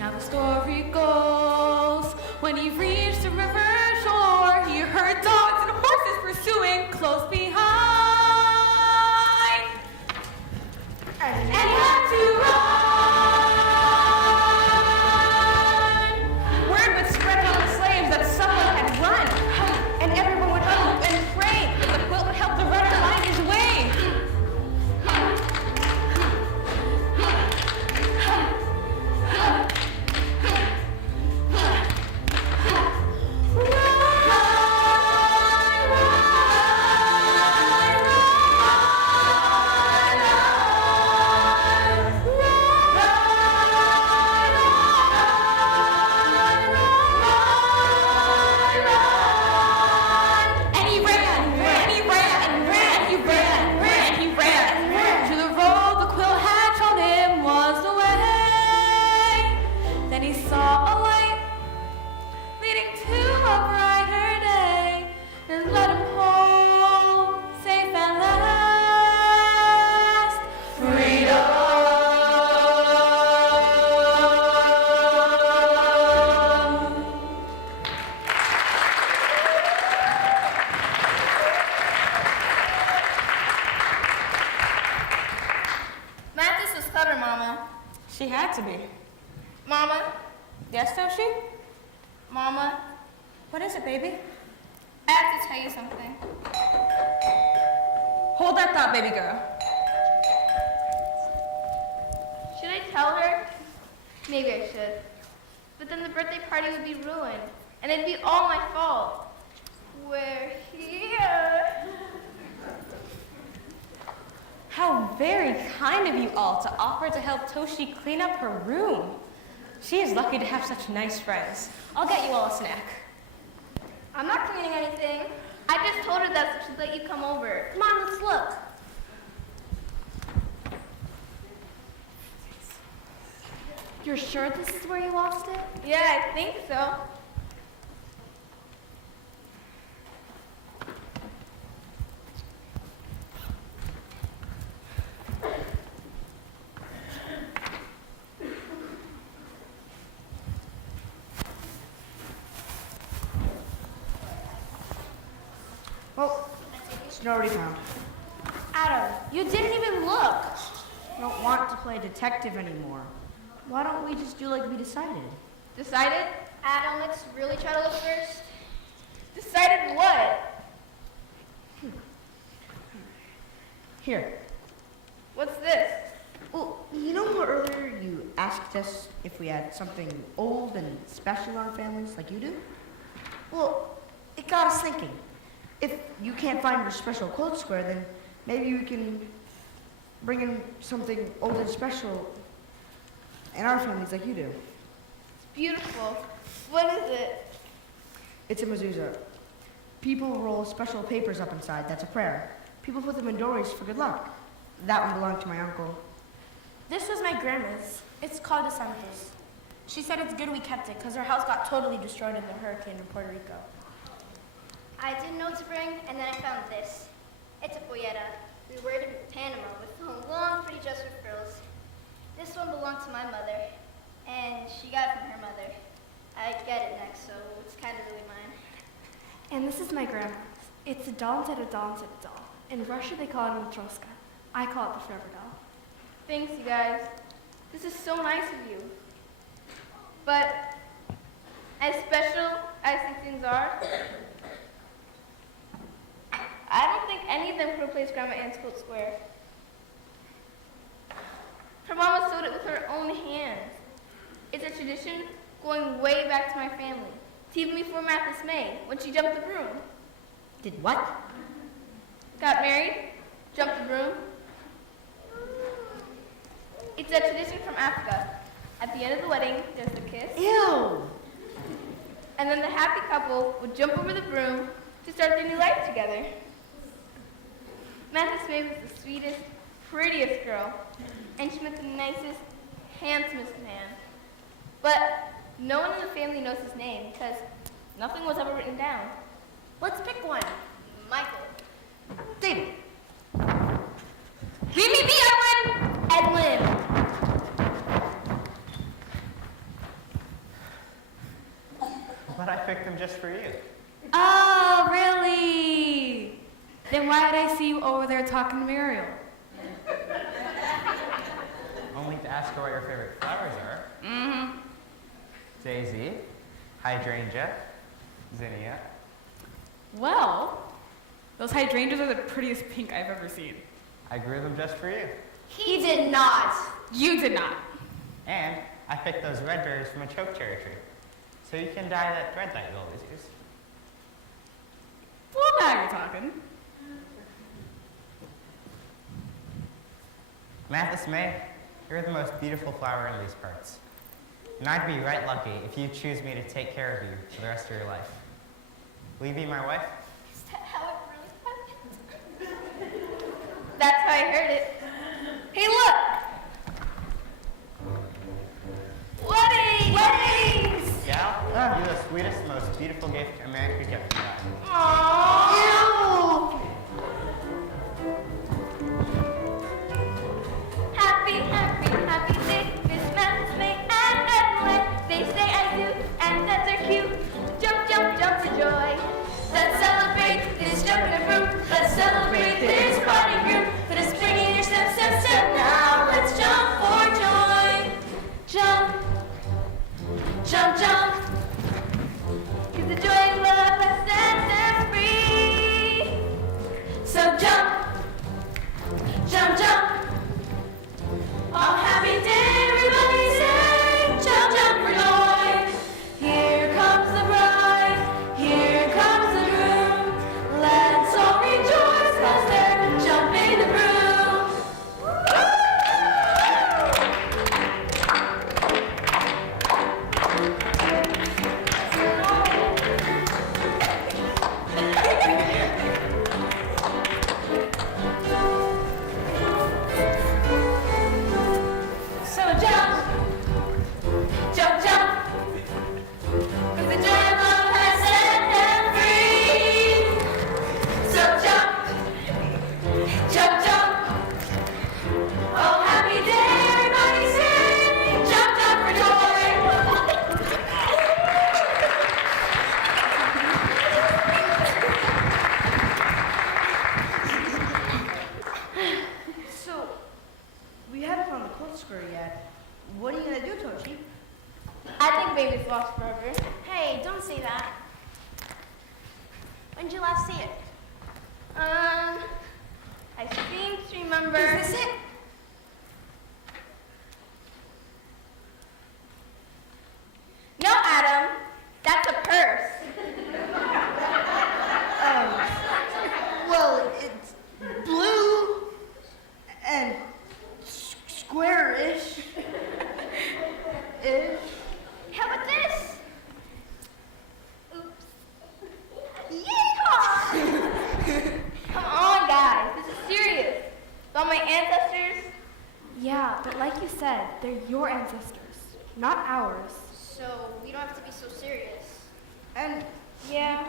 Now the story goes, when he reached the river shore, he heard dogs and horses pursuing close behind. And he had to run. Word would spread among the slaves that someone had run, and everyone would hope and pray that the quilt would help the runner find his way. And he ran, and he ran, and ran, he ran, and he ran. To the road the quilt had shown him was the way. Then he saw a light leading to a brighter day, and led him home safe at last. Freedom. Mathis was clever, Mama. She had to be. Mama, Yes, Toshi? Mama, What is it, baby? I have to tell you something. Hold that thought, baby girl. Should I tell her? Maybe I should. But then the birthday party would be ruined, and it'd be all my fault. We're here. How very kind of you all to offer to help Toshi clean up her room. She is lucky to have such nice friends. I'll get you all a snack. I'm not cleaning anything. I just told her that so she'd let you come over. Come on, let's look. You're sure this is where you lost it? Yeah, I think so. already found. Adam, you didn't even look. I don't want to play detective anymore. Why don't we just do like we decided? Decided? Adam, let's really try to look first. Decided what? Here. What's this? Well, you know how earlier you asked us if we had something old and special in our families like you do? Well, it got us thinking. If you can't find your special code square, then maybe we can bring in something old and special in our families like you do. It's beautiful. What is it? It's a mezuzah. People roll special papers up inside. That's a prayer. People put them in doorways for good luck. That one belonged to my uncle. This was my grandma's. It's called a Santos. She said it's good we kept it because her house got totally destroyed in the hurricane in Puerto Rico. I didn't know what to bring, and then I found this. It's a pollera. We wear it in Panama with long, pretty dress with frills. This one belonged to my mother, and she got it from her mother. I get it next, so it's kind of really mine. And this is my grandma's. It's a doll inside a doll inside a doll. In Russia, they call it a matroska. I call it the forever doll. Thanks, you guys. This is so nice of you. But as special as these things are, I don't think any of them could replace Grandma Ann's coat square. Her mama sewed it with her own hands. It's a tradition going way back to my family, to even before Mathis May, when she jumped the broom. Did what? Got married, jumped the broom. It's a tradition from Africa. At the end of the wedding, there's the kiss. Ew! And then the happy couple would jump over the broom to start their new life together. Mathis May was the sweetest, prettiest girl, and she met the nicest, handsomest man. But no one in the family knows his name because nothing was ever written down. Let's pick one. Michael. David. Leave me be, Edwin! Edwin. But I picked them just for you. Oh, really? Then why did I see you over there talking to Muriel? Only to ask her what your favorite flowers are. Mm-hmm. Daisy, hydrangea, zinnia. Well, those hydrangeas are the prettiest pink I've ever seen. I grew them just for you. He did not. You did not. And I picked those red berries from a chokecherry tree. So you can dye that thread that you always use. Well, now you're talking. Mathis May, you're the most beautiful flower in these parts. And I'd be right lucky if you choose me to take care of you for the rest of your life. Will you be my wife? Is that how it really happened? That's how I heard it. Hey, look! Weddings! Weddings! Gal, you're the sweetest, most beautiful gift a man could get from God. Aww! Happy, happy, happy day, Miss Mathis May and Edwin. They say I do, and that's are cute. Jump, jump, jump for joy. Let's celebrate this jumping of fruit. Let's celebrate this party group. Put a spring in your step, step, step. Now let's jump for joy. Jump, jump, jump. 'Cause the joy of love has What are you gonna do, Toshi? I think baby's lost forever. Hey, don't say that. When did you last see it? I seem to remember. Is this it? No, Adam. That's a purse. Well, it's blue and square-ish. How about this? Oops. Yeehaw! Come on, guys. This is serious. About my ancestors. Yeah, but like you said, they're your ancestors, not ours. So we don't have to be so serious. And Yeah,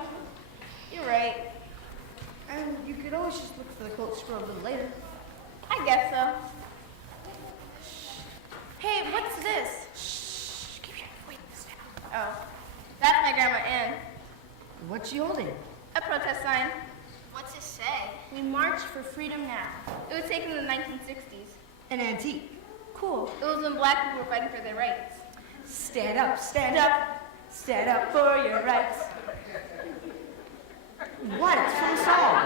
you're right. you could always just look for the coat scroll a little later. I guess so. Hey, what's this? Oh, that's my grandma Ann. What's she holding? A protest sign. What's it say? We march for freedom now. It was taken in the 1960s. An antique. Cool. It was when black people were fighting for their rights. Stand up, stand up. Stand up for your rights. What? It's from a song.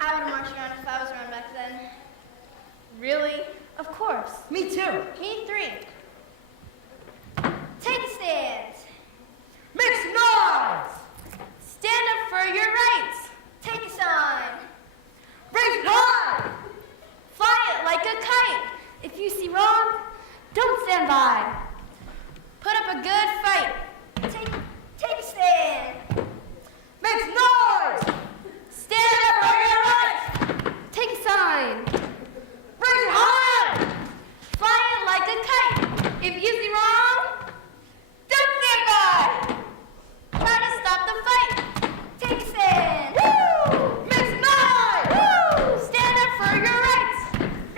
I would have marched around if I was around back then. Really? Of course. Me too. Me three. Take a stand. Make some noise! Stand up for your rights. Take a sign. Raise it high! Fly it like a kite. If you see wrong, don't stand by. Put up a good fight. Take a stand. Make some noise! Stand up for your rights. Take a sign. Raise it high! Fly it like a kite. If you see wrong, don't stand by. Try to stop the fight. Take a stand. Woo! Make some noise! Woo! Stand up for your rights.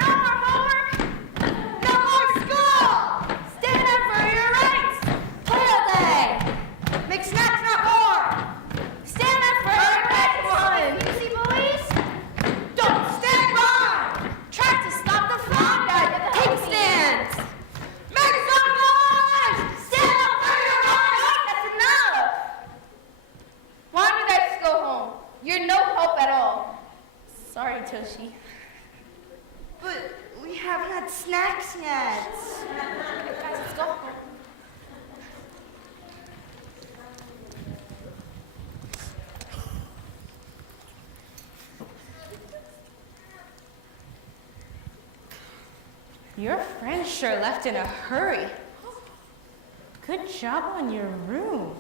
No more homework. No more school! Stand up for your rights. Play all day. Make snacks, not more! Stand up for your rights. Easy, boys. Don't stand by! Try to stop the fight. Take a stand. Make some noise! Stand up for your rights. That's enough. Why don't you guys go home? You're no hope at all. Sorry, Toshi. But we haven't had snacks yet. Guys, let's go home. Your friend sure left in a hurry. Good job on your room.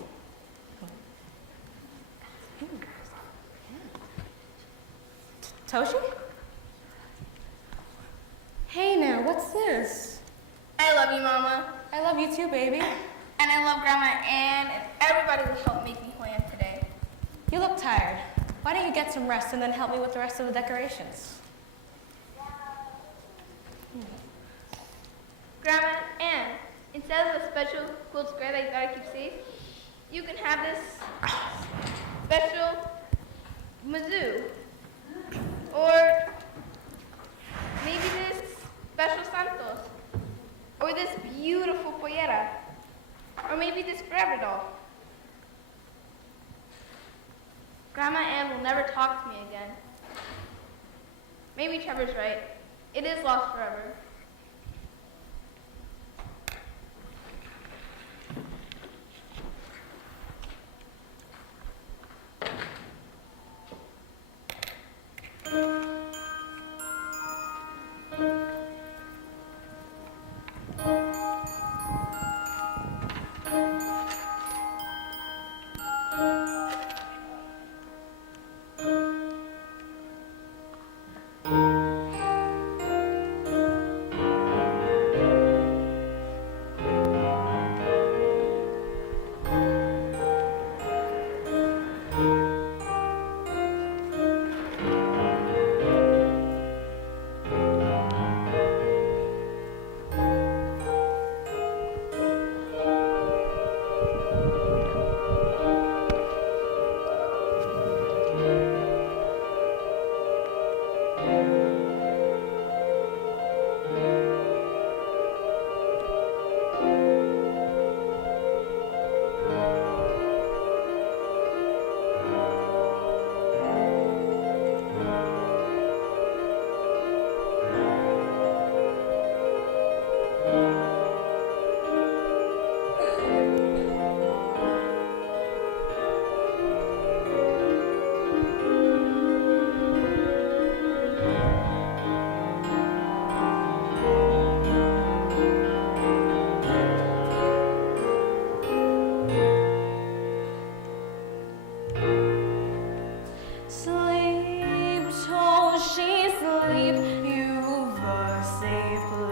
Toshi? Hey now, what's this? I love you, Mama. I love you too, baby. And I love Grandma Ann and everybody who helped make me plan today. You look tired. Why don't you get some rest and then help me with the rest of the decorations? Grandma Ann, instead of the special quilted square that you gotta keep safe, you can have this special Mizzou. Or maybe this special Santos. Or this beautiful pollera. Or maybe this forever doll. Grandma Ann will never talk to me again. Maybe Trevor's right. It is lost forever.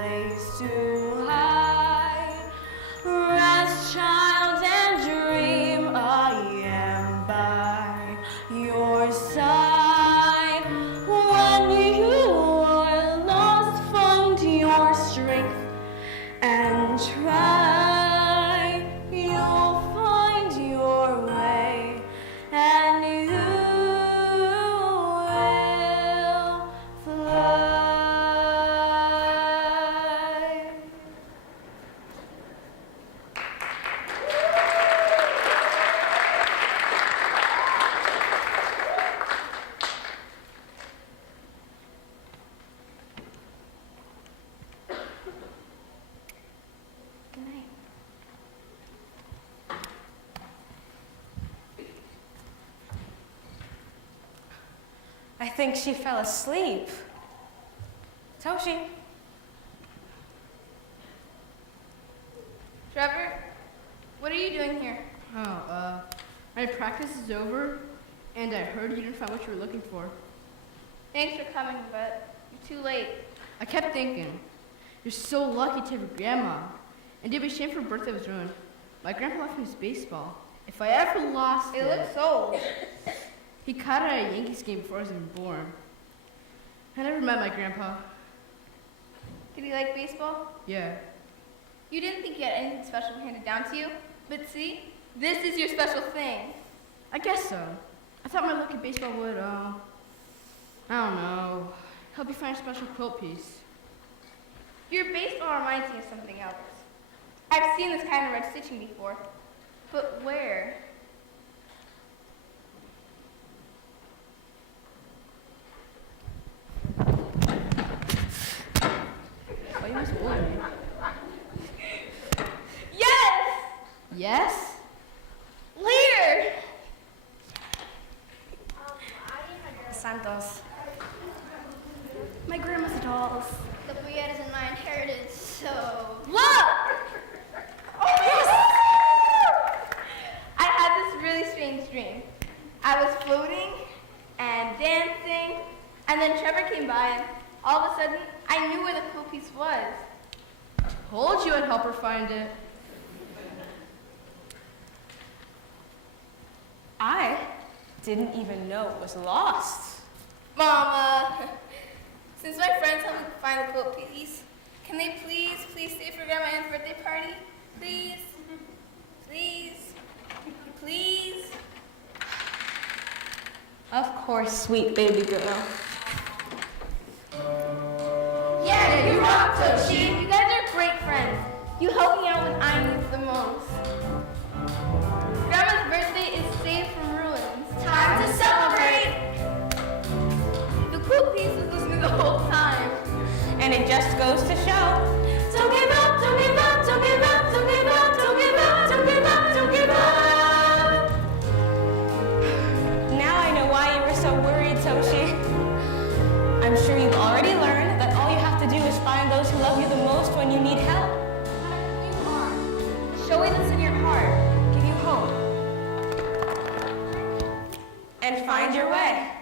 place too high. Rest, child, and dream. I am by your side. When you are lost, find your strength and try. You'll find your way, and you will fly. I think she fell asleep. Toshi. Trevor, what are you doing here? Oh, my practice is over, and I heard you didn't find what you were looking for. Thanks for coming, but you're too late. I kept thinking, you're so lucky to have a grandma, and it'd be a shame for her birthday was ruined. My grandpa left me his baseball. If I ever lost it, It looks old. he caught it at a Yankees game before I was even born. I never met my grandpa. Did he like baseball? Yeah. You didn't think you had anything special handed down to you, but see, this is your special thing. I guess so. I thought my lucky baseball would, I don't know, help you find a special quilt piece. Your baseball reminds me of something else. I've seen this kind of red stitching before, but where? Why you must bully me? Yes! Yes? Later! Santos. My grandma's dolls. The Brietas and my inheritance, so... Look! Oh, yes! I had this really strange dream. I was floating and dancing, and then Trevor came by, and all of a sudden, I knew where the quilt piece was. Told you I'd help her find it. I didn't even know it was lost. Mama, since my friends helped me find the quilt piece, can they please stay for Grandma Ann's birthday party? Please? Please? Please? Of course, sweet baby girl. Yeah, you rock, Toshi. You guys are great friends. You help me out when I need it the most. Grandma's birthday is saved from ruins. Time to celebrate! The quilt piece was with me the whole time. And it just goes to show. Don't give up, don't give up, don't give up, don't give up, don't give up, don't give up, don't give up. Now I know why you were so worried, Toshi. I'm sure you've already learned that all you have to do is find those who love you the most when you need help. You are. Showing this in your heart. Give you hope. And find your way.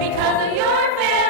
Because of your family.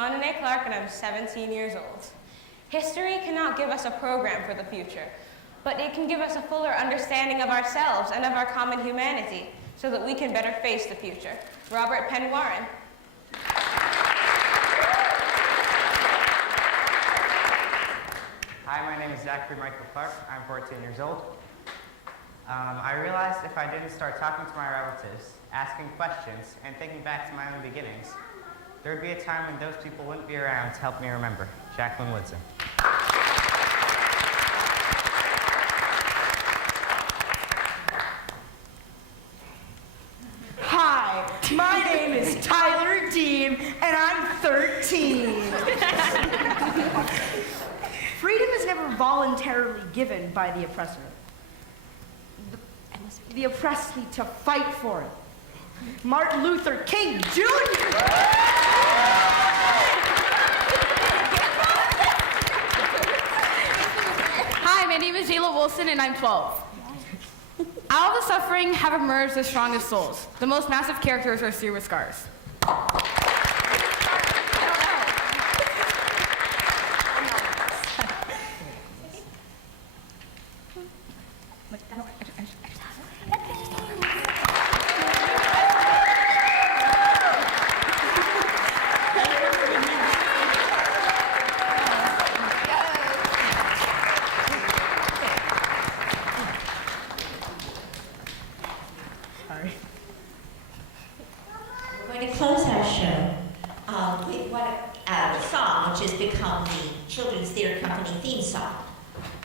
Monine Clark, and I'm 17 years old. History cannot give us a program for the future, but it can give us a fuller understanding of ourselves and of our common humanity so that we can better face the future. Robert Penn Warren. Hi, my name is Zachary Michael Clark. I'm 14 years old. I realized if I didn't start talking to my relatives, asking questions, and thinking back to my own beginnings, there would be a time when those people wouldn't be around to help me remember. Jacqueline Woodson. Hi, my name is Tyler Dean, and I'm 13. Freedom is never voluntarily given by the oppressor. The oppressed need to fight for it. Martin Luther King Jr. Hi, my name is Jayla Wilson, and I'm 12. Out of the suffering have emerged the strongest souls. The most massive characters are seared with scars. We're going to close our show with a song which has become the Children's Theatre Company theme song.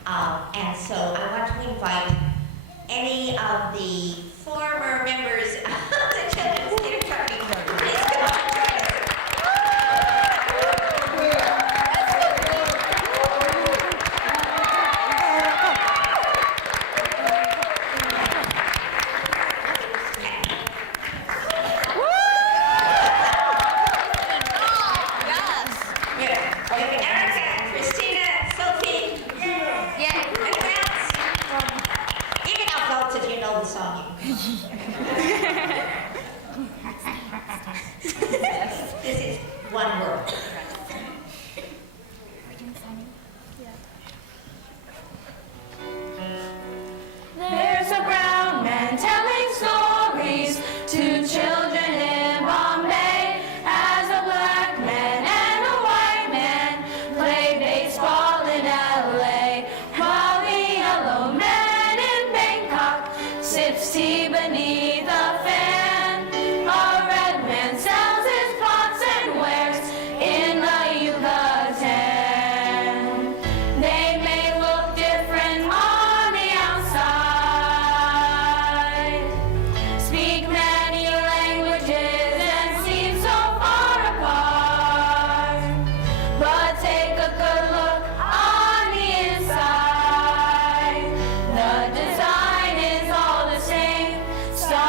And so I want to invite any of the former members of the Children's Theatre Company. Please come on and join us. Erica, Christina, Sophie, anyone else? Even adults, if you know the song. This is One World. There's a brown man telling stories to children in Bombay as a black man and a white man play baseball in LA while the yellow man in Bangkok sips tea beneath a fan. A red man sells his pots and wares in a Yucatan. They may look different on the outside, speak many languages and seem so far apart, but take a good look on the inside. The design is all the same. Start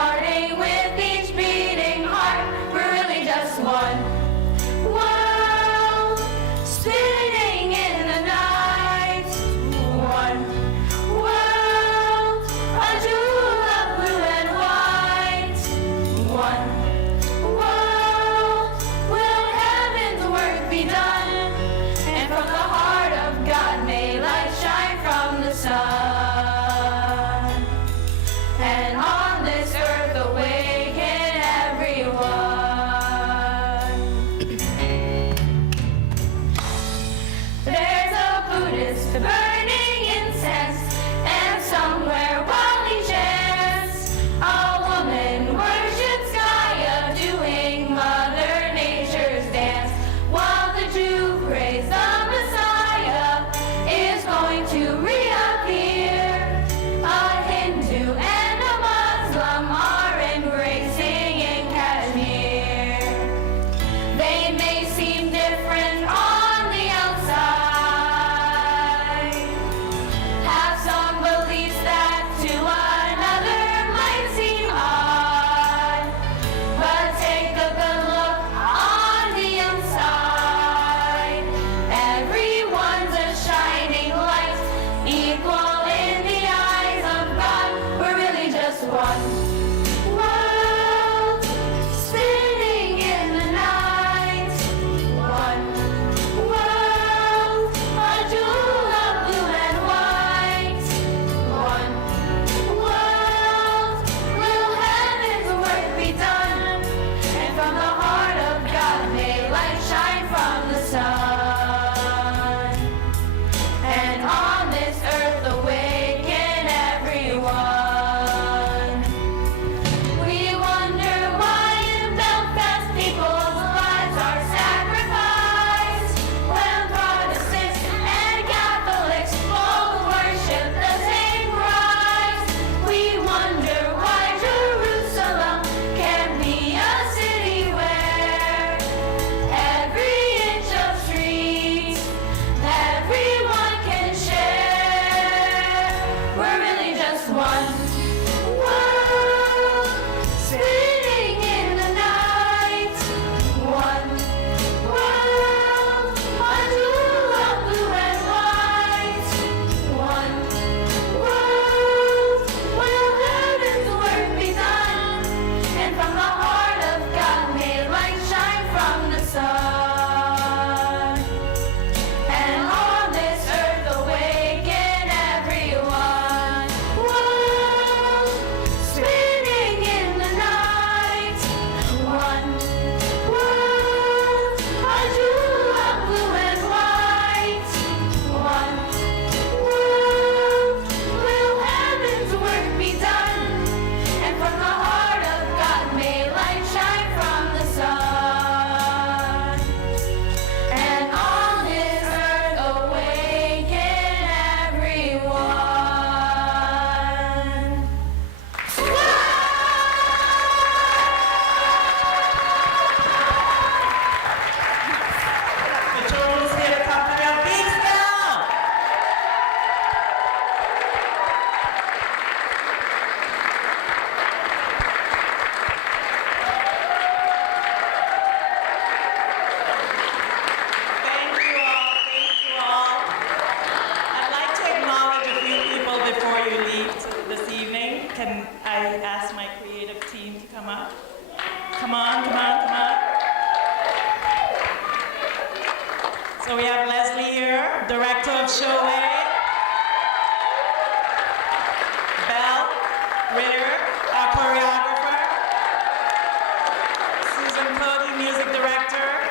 to ask my creative team to come up. Come on, come on, come on. So we have Leslie here, director of Showway. Belle Ritter, our choreographer. Susan Cody, music director.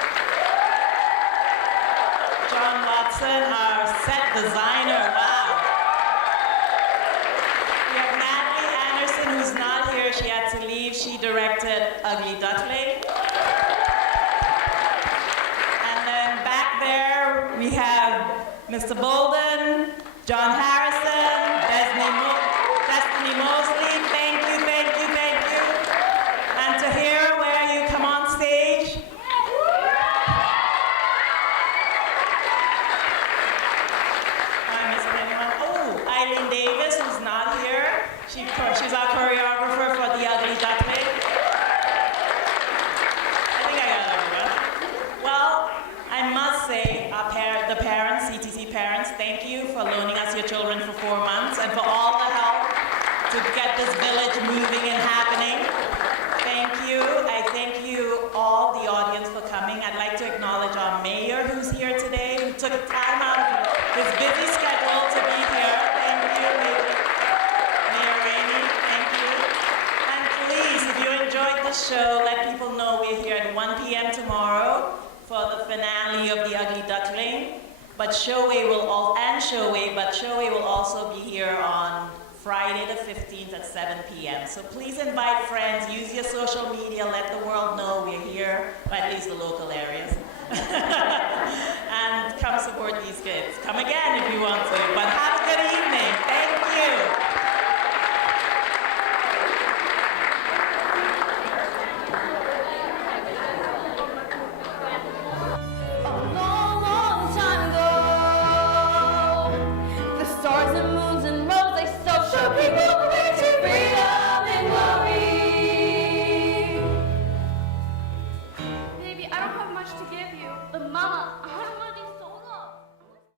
John Watson, our set designer. Wow. We have Natalie Anderson, who's not here. She had to leave. She directed Ugly Duckling. And then back there, we have Mr. Bolden, John Harrison, Destiny Mosley. Thank you, thank you, thank you. And to hear where you come on stage. Eileen Davis, who's not here. She's our choreographer for the Ugly Duckling. I think I got everyone. Well, I must say, the parents, CTC parents, thank you for loaning us your children for 4 months and for all the help to get this village moving and happening. Thank you. I thank you all, the audience, for coming. I'd like to acknowledge our mayor who's here today, who took time out of his busy schedule to be here. Thank you, Mayor Rainey. Thank you. And please, if you enjoyed the show, let people know we're here at 1 p.m. tomorrow for the finale of the Ugly Duckling. But Showway will also be here on Friday the 15th at 7 p.m. So please invite friends, use your social media, let the world know we're here, or at least the local areas. And come support these kids. Come again if you want to. But